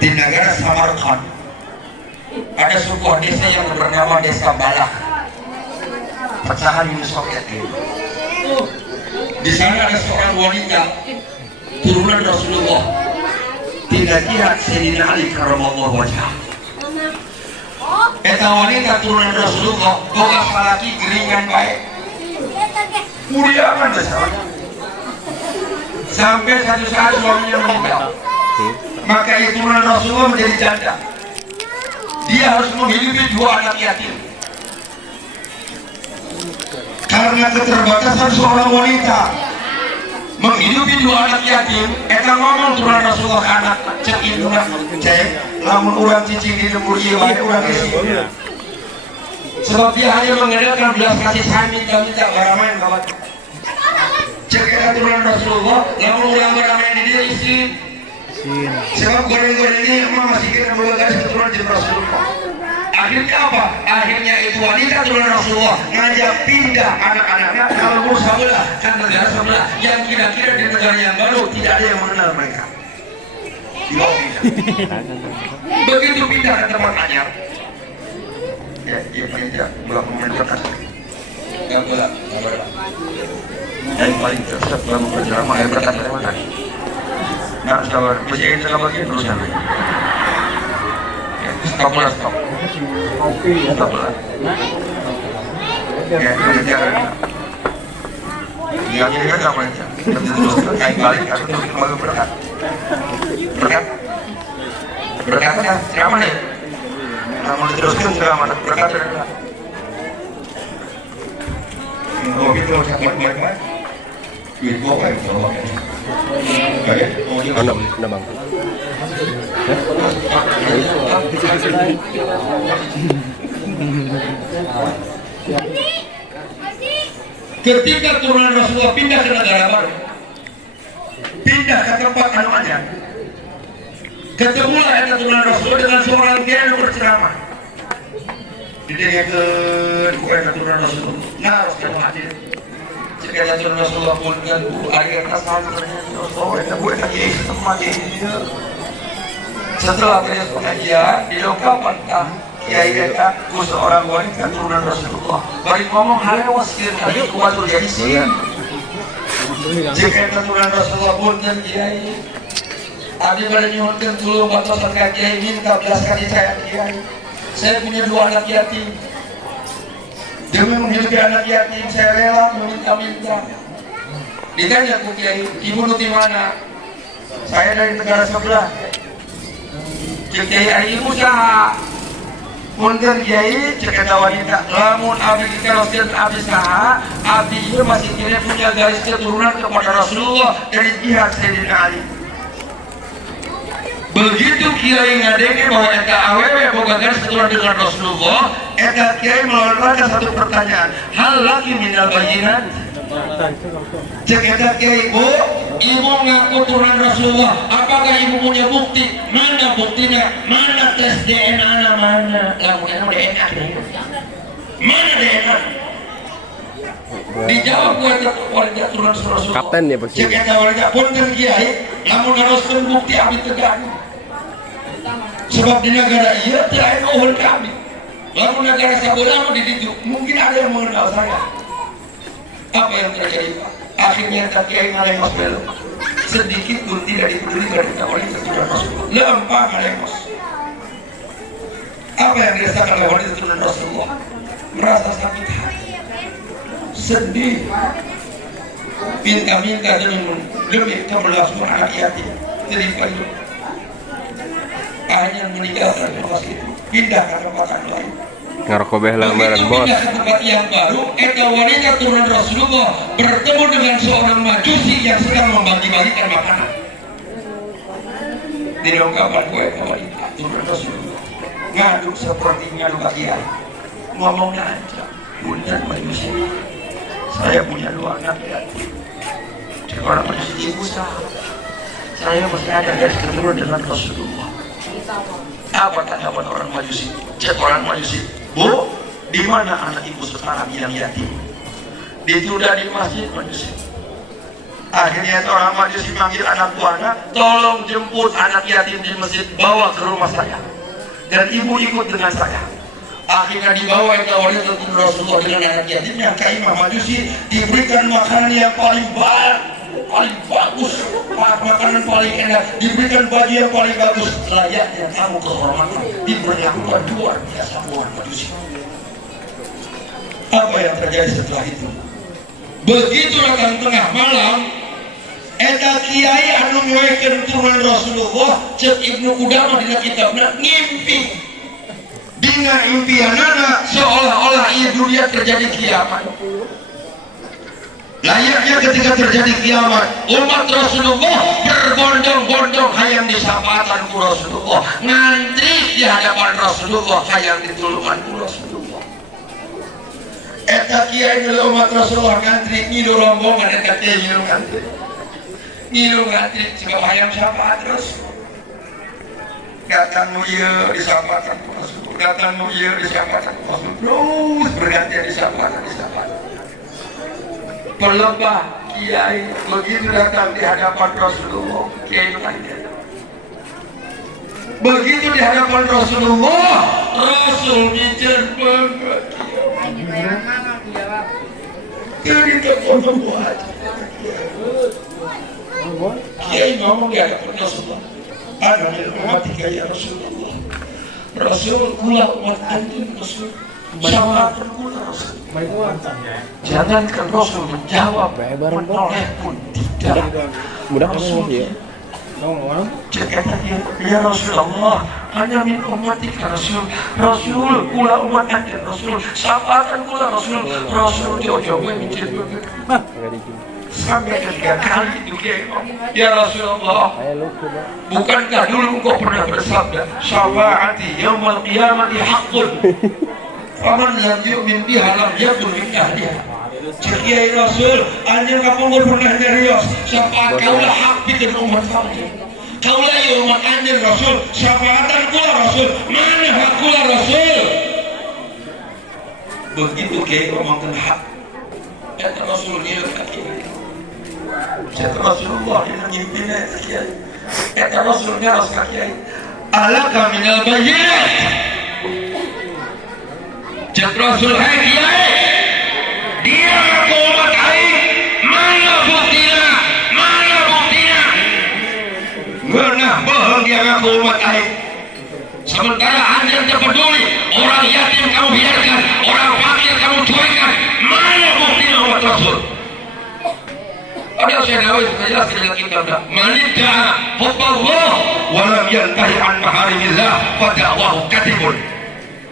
di negara Samarkand ada sebuah desa yang bernama Desa Balakh, pecahan Uni Soviet itu. Di sana ada seorang wanita turunan Rasulullah, tidak jihad Sayyidina Ali karramallahu wajhah. Eta wanita turunan Rasulullah boga salaki geringan baik, mulia kan desa. Sampai satu saat suaminya meninggal, maka turunan Rasulullah menjadi janda. Dia harus menghidupi 2 anak yatim. Karena keterbatasan seorang wanita menghidupi 2 anak yatim, eta ngomong turunan Rasulullah ke anak, cek induna, cek lamun urang cicing di lembur ieu bae urang isi. Sebab dia hanya mengandalkan belas kasih sayang, minta baramain kawan. Cek aturan Rasulullah, lamun urang baramain di dia isi. Sebab goreng-goreng ini emang masih kira begagas keturunan jeung Rasulullah. Akhirnya apa? Akhirnya itu wanita turunan Rasulullah ngajak pindah anak-anaknya ke lembur sebelah, kan negara sebelah yang kira-kira di negara yang baru tidak ada yang mengenal mereka. Dibawa pindah. Begitu pindah ke tempat anyar, ya pindah belum menentukan. Gak boleh. Yang paling tersebut dalam berceramah yang berkata terima kasih. Nah, sabar, bisa kita bagian terusan. Stop. Ya, kejar. Yang ini kan apa aja? Terus kain balik atau terus kembali berkat. Berkat kan? Ceramah ya? Namun diteruskan ceramah berkat. Ngopi terus baik-baik. Duit gua baik, Ano bang? Ketika turunan Rasulullah pindah ke negara baru, pindah ke tempat anuannya, ketemulah ada turunan Rasulullah dengan seorang kiai yang berceramah. Didengarkan bukan turunan Rasulullah. Nah, Rasulullah hadir. Jika turunan Rasulullah pun kan ayat asal Rasulullah itu bukan kiai semua dia. Setelah beliau pengajian dilengkapan kiai dekat seorang wanita turunan Rasulullah. Bari ngomong halewas kira kuatul jadi sih. Jika turunan Rasulullah pun dan kiai. Abi pada nyuhunkan tulung batasan kiai minta belas kali saya kiai. Saya punya 2 anak yatim. Demi menghidupi anak yatim saya rela meminta-minta. Ditanya ku kiai, ibu nuti mana? Saya dari negara sebelah. Kiai ibu saha? Punten kiai cek eta wanita lamun abdi diteroskeun abdi saha abdi ieu masih kira punya garis keturunan kepada Rasulullah dari jihad Sayyidina Ali. Begitu kiai ngadenge bahwa eta awewe boga garis keturunan dengan Rasulullah, eta kiai melontarkan satu pertanyaan, hal lagi minal bayyinat? Cek eta kiai, bu, ibu ngaku turunan Rasulullah, apakah ibu punya bukti? Mana buktinya? Mana tes DNA-nya mana? Lamun DNA mana DNA? Dijawab gue wanita turunan Rasulullah. Kapten ya pasti. Cek eta wanita pun kan kiai, lamun ngaroskeun bukti abdi tegang. Sebab di negara iya tidak ada uhul kami. Lamun negara sabelah dididik, mungkin ada yang mengenal saya. Apa yang terjadi Pak? Akhirnya kiai ngalengos belok. Sedikit pun tidak dipedulikan oleh turunan Rasulullah. Lempang ngalengos. Apa yang dirasakan oleh wanita turunan Rasulullah? Merasa sakit hati, sedih, minta-minta demi keberlangsungan anak yatim. Terima kasih. Hanya meninggalkan tempat itu, pindah ke tempat yang lain. Ngarokobeh lambaran bos. Pindah ke tempat yang baru, eta wanita turunan Rasulullah bertemu dengan seorang majusi yang sedang membagi-bagikan makanan. Dilengkapan kue wanita turunan Rasulullah. Ngaduk seperti ngaduk kiai. Ngomongnya aja, punten majusi. Saya punya 2 anak yatim. Orang majusi ibu saya masih ada garis keturunan dengan Rasulullah. Apa tanggapan orang majusi? Cek orang majusi, bu, di mana anak ibu sekarang yang yatim? Ditunda di masjid majusi. Akhirnya orang majusi manggil anak buahnya, tolong jemput anak yatim di masjid, bawa ke rumah saya. Dan ibu ikut dengan saya. Akhirnya dibawa ke wanita Rasulullah dengan anak yatim yang kaimah majusi, diberikan makanan yang paling bagus, makanan paling enak, diberikan baju yang paling bagus, layaknya kamu kehormatan, diperlakukan luar biasa orang majusi. Apa yang terjadi setelah itu? Begitu datang tengah malam, eta kiai anu nyuekeun turunan Rasulullah, cek Ibnu Qudamah dina kitabna ngimpi. Dina impianana seolah-olah ieu dunia terjadi kiamat. Layaknya ketika terjadi kiamat, umat Rasulullah berbondong-bondong hayang disapatan ku Rasulullah, ngantri di hadapan Rasulullah hayang ditulungan ku Rasulullah. Eta kiai dulu umat Rasulullah ngantri ngilu rombongan eta kiai ngilu ngantri sebab hayang syafaat Rasul. Datang ieu disapatan ku Rasulullah, datang ieu disapatan ku Rasulullah, terus bergantian disapatan. Pelebah kiai begitu datang di hadapan Rasulullah, kiai tanya. Begitu di hadapan Rasulullah, Rasul nyicer banget. Jadi terpotong buat. Kiai ngomong di hadapan Rasulullah. Anak mati kiai Rasulullah. Rasul kula umat antum Rasul. Sama kula Rasul. Jangankan Rasul menjawab, menoleh pun tidak. Mudah Rasul ya. Cekatan ya Rasulullah, hanya min ummatika Rasul. Rasul kula umat anda Rasul. Sampaikan kula Rasul. Rasul jauh-jauh mikir. sampai 3 kali itu Kiai ngomong, ya Rasulullah, bukankah dulu engkau pernah bersabda, syafaati yaumul qiyamati haqqun, faman lam yu'min biha lam yakun min ahliha. Kiai Rasul, anjing kapungkur pernah nyarios, syafaat kaulah hak bikin umat kami. Kaulah umat anjing Rasul, syafaatan kula Rasul, mana hak kula Rasul? Begitu Kiai ngomongkan hak, kata Rasul niat kaki. Kata Rasulullah ini nyimpinnya Kiai. Kata Rasulnya harus Kiai. Alaka minal bayyinat. Kata Rasul, hai Kiai, dia ngaku umat aing, mana buktinya? Mana buktinya? Ngenah bohong dia ngaku umat aing. Sementara Anda tidak peduli, orang yatim kamu biarkan, orang fakir kamu cuekan. Mana buktinya umat Rasul? Ada saya nawai jelaskan dengan kitab Manidda hubballah walam yantahi an maharimillah fada'wahu katibun.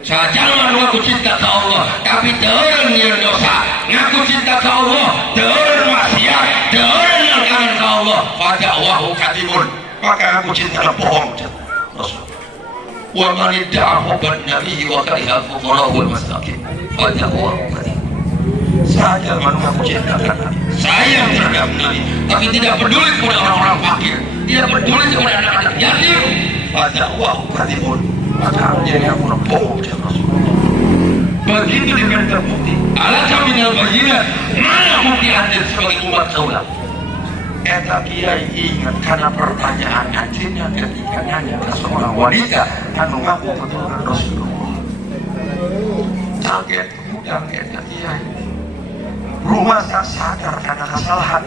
Jangan ngaku cinta ke Allah tapi deureun nyieun dosa, ngaku cinta ke Allah deureun maksiat, deureun nangkangan ke Allah fada'wahu katibun. Maka aku cinta bohong Rasul. Wa man idda'a hubban nabiyyi wa kariha al-fuqara wal masakin fada'wahu katibun. Saya mengaku cinta terhadap Nabi, sayang terhadap Nabi, tapi tidak peduli kepada orang-orang fakir, tidak peduli kepada anak-anak yatim. Pada wahu katibun, maka menjadi aku bohong jemaah Rasulullah. Begitu dengan terbukti. Alaka minal bayyinat, mana bukti Anda sebagai umat kaulah? Eta Kiai ingat karena pertanyaan anjingnya ketika nanya ke seorang wanita anu ngaku keturunan Rasulullah. Kaget kemudian Eta Kiai. Rumah tak sadar karena kesalahan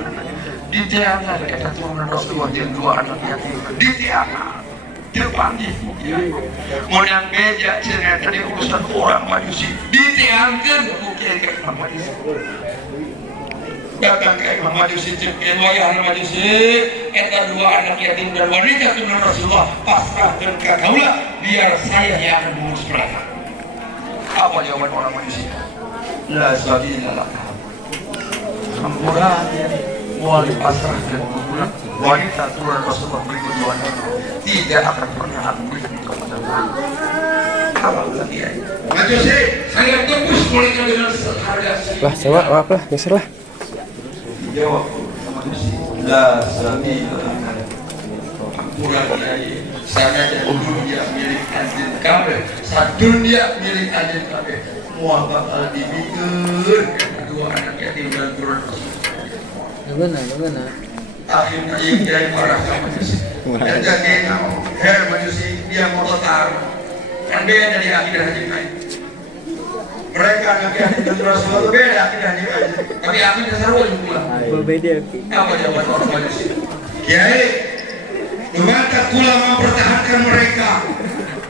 di tiangnya ada keturunan Rasulullah dan 2 anak yatim di tiangnya depan ibu mau yang beja cerita tadi urusan orang majusi ditiangkan bukan kayak Imam Majusi datang ke Imam Majusi cerita wayah Majusi eta 2 anak yatim dan wanita keturunan Rasulullah pasrahkan ke kaulah biar saya yang akan mengurus mereka. Apa jawaban orang Majusi? La sabila laka Ampuran mau dipasrahkan wanita turun Rasulullah berikut wanita tidak akan pernah aku berikan kepada kalau dia maju sih saya tembus mulainya dengan seharga Lah, coba maaf lah, geser lah. jawab la sabi ampuran dia sana dunia milik anjing kabeh dunia milik anjing kabeh mau bakal dibikin 2 anak yatim dan turun Gimana? akhirnya Kiai marah sama Majusi dan jadi Majusi dia mau total kan beda dari akidah Haji Main mereka anak yatim dan Rasulullah beda akidah Haji Main tapi akidah sarwa juga Berbeda. apa jawaban orang Majusi? Kiai maka kula mempertahankan mereka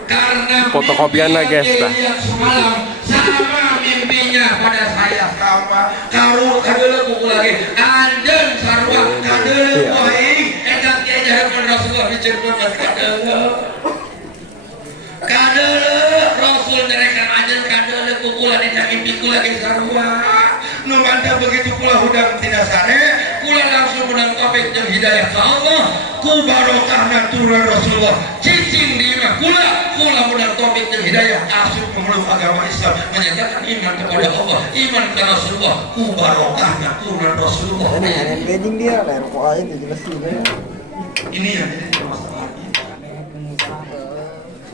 karena Fotokopian lah, guys, dah. yang semalam sama mimpinya pada saya sama karu kadele buku lagi andeng sarwa kadele waing edan kiai jahanam Rasulullah diceritakan kadele Rasul nyerekan andeng kadele buku lagi mimpi kula lagi sarwa nu mantap begitu kula hudang tidak sare kula langsung menang topik yang hidayah ke Allah ku barokahna turun Rasulullah cicing di imah kula menang topik yang hidayah asup pemeluk agama Islam menyatakan iman kepada Allah iman ke Rasulullah ku barokahna turun Rasulullah. Wedding dia lah, kok aja dijelasin ya. Ini yang jadi masalah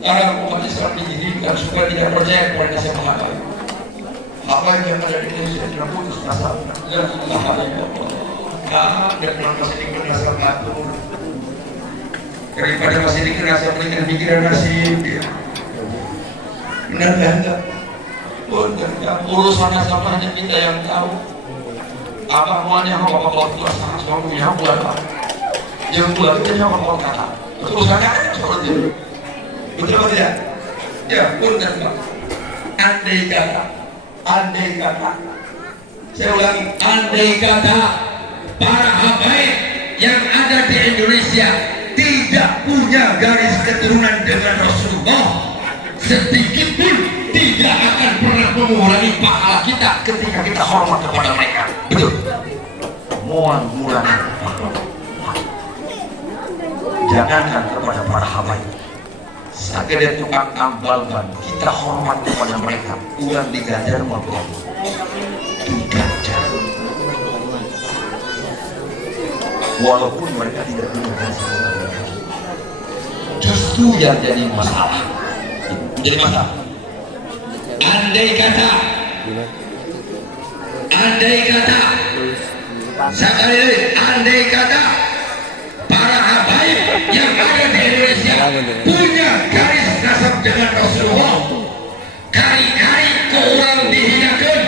orang umat Islam dijadikan supaya tidak percaya kepada siapa apa yang ada di Indonesia tidak putus asa dan masih dikenal batur daripada masih dikenal pelingan pikiran nasib dia benar enggak urusan sama hanya kita yang tahu apa muanya apa tuas sama yang buat yang buat itu yang apa kata urusannya seperti itu betul atau tidak ya benar Pak andai kata saya ulangi andai kata para habaib yang ada di Indonesia tidak punya garis keturunan dengan Rasulullah sedikit pun tidak akan pernah mengurangi pahala kita ketika kita hormat kepada mereka betul moal bulan. Jangankan kepada para habaib, sakit tukang tambal ban, kita hormat kepada mereka. Ulang digajar maupun digajar, walaupun mereka tidak mendengar. Justru yang jadi masalah, andai kata sekali lagi, andai kata para habaib yang ada di Indonesia punya garis nasab dengan Rasulullah, kali-kali kurang dihinakan,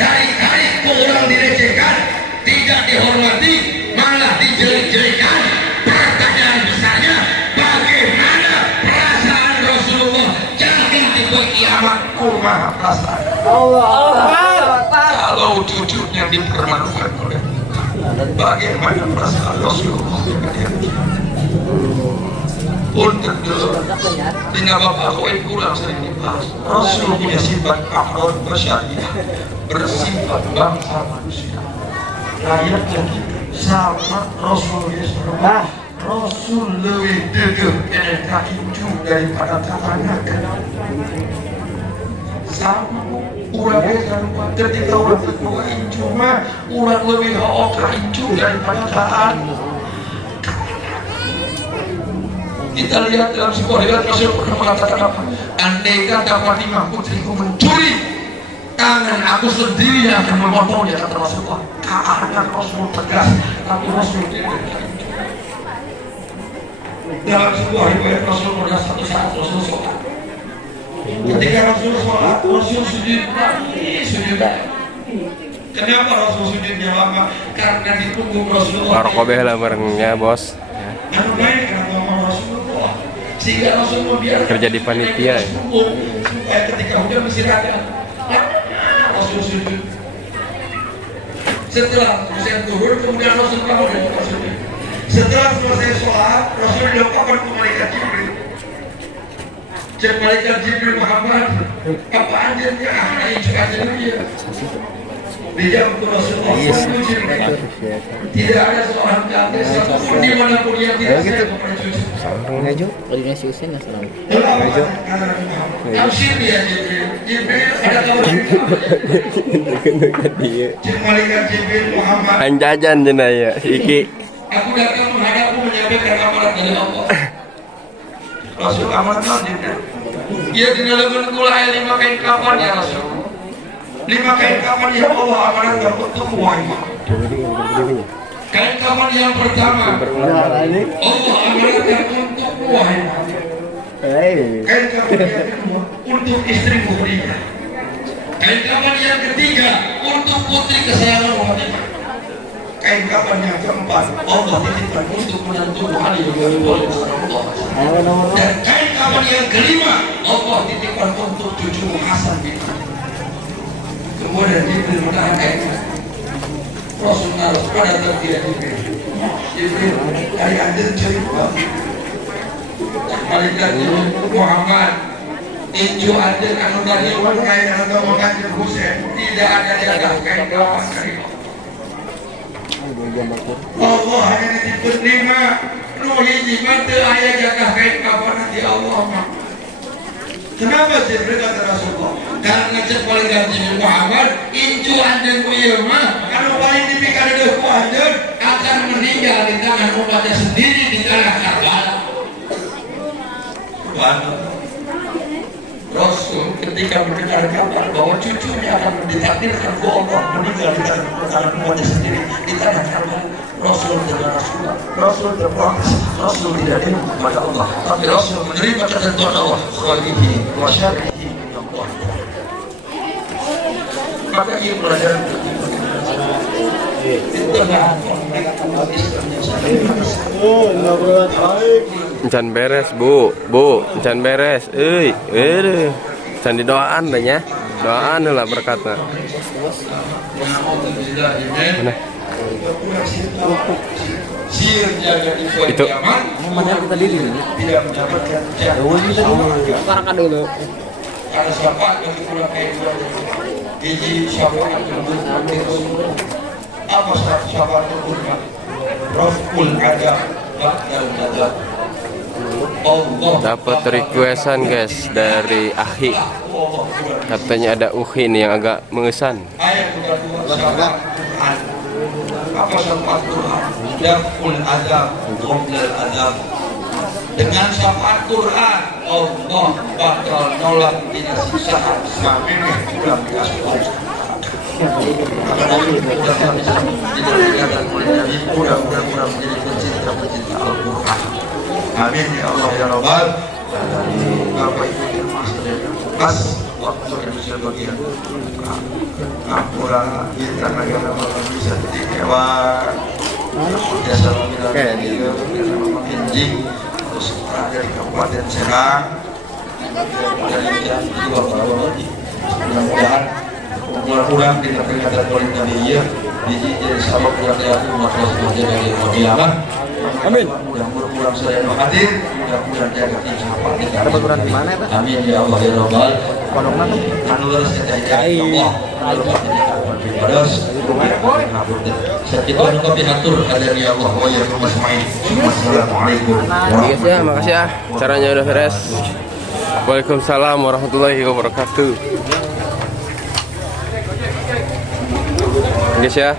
kali-kali kurang dilecehkan, tidak dihormati, malah dijelek-jelekan. Pertanyaan besarnya, bagaimana perasaan Rasulullah? Jangan tiba kiamat kumaha perasaan kalau cucunya dipermalukan oleh bagaimana perasaan Rasulullah? Pun tentu tinggal bapak koin kurang sering dibahas. Rasul punya sifat akhlak bersyariah, bersifat bangsa manusia. Rakyatnya sama Rasul Yesus. Rasul lebih degeh kena inju daripada tangan. Sama urang ketika orang kedua inju mah urang lebih hook inju daripada tahan. Kita lihat dalam sebuah riwayat Rasul pernah mengatakan apa? Andai kata Fatimah putriku mencuri, tangan aku sendiri yang akan memotongnya, kata Rasulullah. Karena Rasul tegas, tapi Rasul tidak. Dalam sebuah riwayat Rasul pada satu saat Rasul sholat. Ketika Rasul sholat, Rasul sujud lagi, sujud lagi. Kenapa Rasul sujudnya lama? Karena di punggung Rasulullah. Markobeh lah barengnya bos. Anu baik karena Rasulullah, sehingga Rasul membiarkan Kerja di panitia ya. Supaya ketika hujan istirahat, Rasul sujud. Setelah hujan turun, kemudian Rasul bangun dan Rasul. Setelah selesai sholat, Rasul dilakukan ke malaikat Jibril. Cek malaikat Jibril Muhammad, apa anjirnya? Ini juga anjirnya. Dijawab ke Rasulullah, tidak ada seorang kafir satupun dimanapun yang tidak sayang kepada cucu. Koordinasi usia nggak selalu. Absir dia Jibril, ada kabar Cek malaikat Jibril Muhammad, Anjajan jenaya iki. aku datang menghadapmu menyampaikan amaran dari Allah. Rasul amanat Jibril. Ia dinalakan gula 5 kain kafan ya Rasul. 5 kain kafan yang Allah amanatkan untuk wahai. Kain kafan yang pertama Allah amanatkan untuk wahai. Kain kafan yang kedua untuk istri Khadijah. Kain kafan yang ketiga untuk putri kesayangan Fatimah. Kain kafan yang keempat Allah titipkan untuk menantu Ali bin Abi Thalib. Dan kain kafan yang kelima Allah titipkan untuk cucu Hasan bin Ali. Kemudian Jibril menahan kain. Rasul naruh pada tertiak Jibril. Jibril dari anjir cerita. Malaikat Muhammad inju anjir anu tadi kain anu menganjir Husain tidak ada jaga kain kafan dari Allah hanya ditipun 5 nu hiji mah teu aya jagah kain kafan di Allah mah. Kenapa Jibril kata Rasulullah? Karena cek malaikat Jibril Muhammad inju anjeun ku ieu mah anu paling dipikareun ku anjeun akan meninggal di tangan umatnya sendiri di tanah Karbala. Rasul ketika mendengar kabar bahwa cucunya akan ditakdirkan ke Allah meninggal di tangan umatnya sendiri di tanah Karbala, Rasul dengan Rasul terprotes, Rasul tidak ingin kepada Allah, tapi Rasul menerima ketentuan Allah. Khalihi wa syarihi Allah. Maka ia pelajaran Encan beres bu, encan beres, encan didoaan dah ya, doaan lah berkatnya. Mana? Itu Mana kita diri ini? tidak mendapatkan Sekarang dulu. ada syafaat bagi pulang kain biji syafaat apa syafatul ulama raful adab ba'dal adab. Allah Dapat requestan guys dari Ahi. Katanya ada Uhin yang agak mengesan. ayat kedua syafaat Quran. Apa syafaat Quran? Daful adab qoblal adab. Dengan syafaat Quran Allah bakal nolak tidak siksaan sampai pulang dikasih mudah-mudahan menjadi pecinta Al-Quran. Amin ya Allah ya Rabbal alamin. Bapak Ibu termas pas waktu Indonesia bagian Ampura kita negara bisa dikewan biasa bilang dia menjing terus dari Kabupaten Serang dari dua lagi mudah-mudahan kurang kita peringatan oleh Nabi jadi sabab yang umat Rasul dari Muhammad. Amin. Mudah-mudahan kurang saya hadir, mudah-mudahan jaga sahabat kita. Ada Quran di mana, Pak? Amin ya Allah ya Rabbal. Pondokna tuh anu leres kita ya Allah. Terus sakit anu kopi hatur ada ya Allah wa ya Mas main. Assalamualaikum. Guys ya, makasih ya. Caranya udah beres. Waalaikumsalam warahmatullahi wabarakatuh. Guys ya.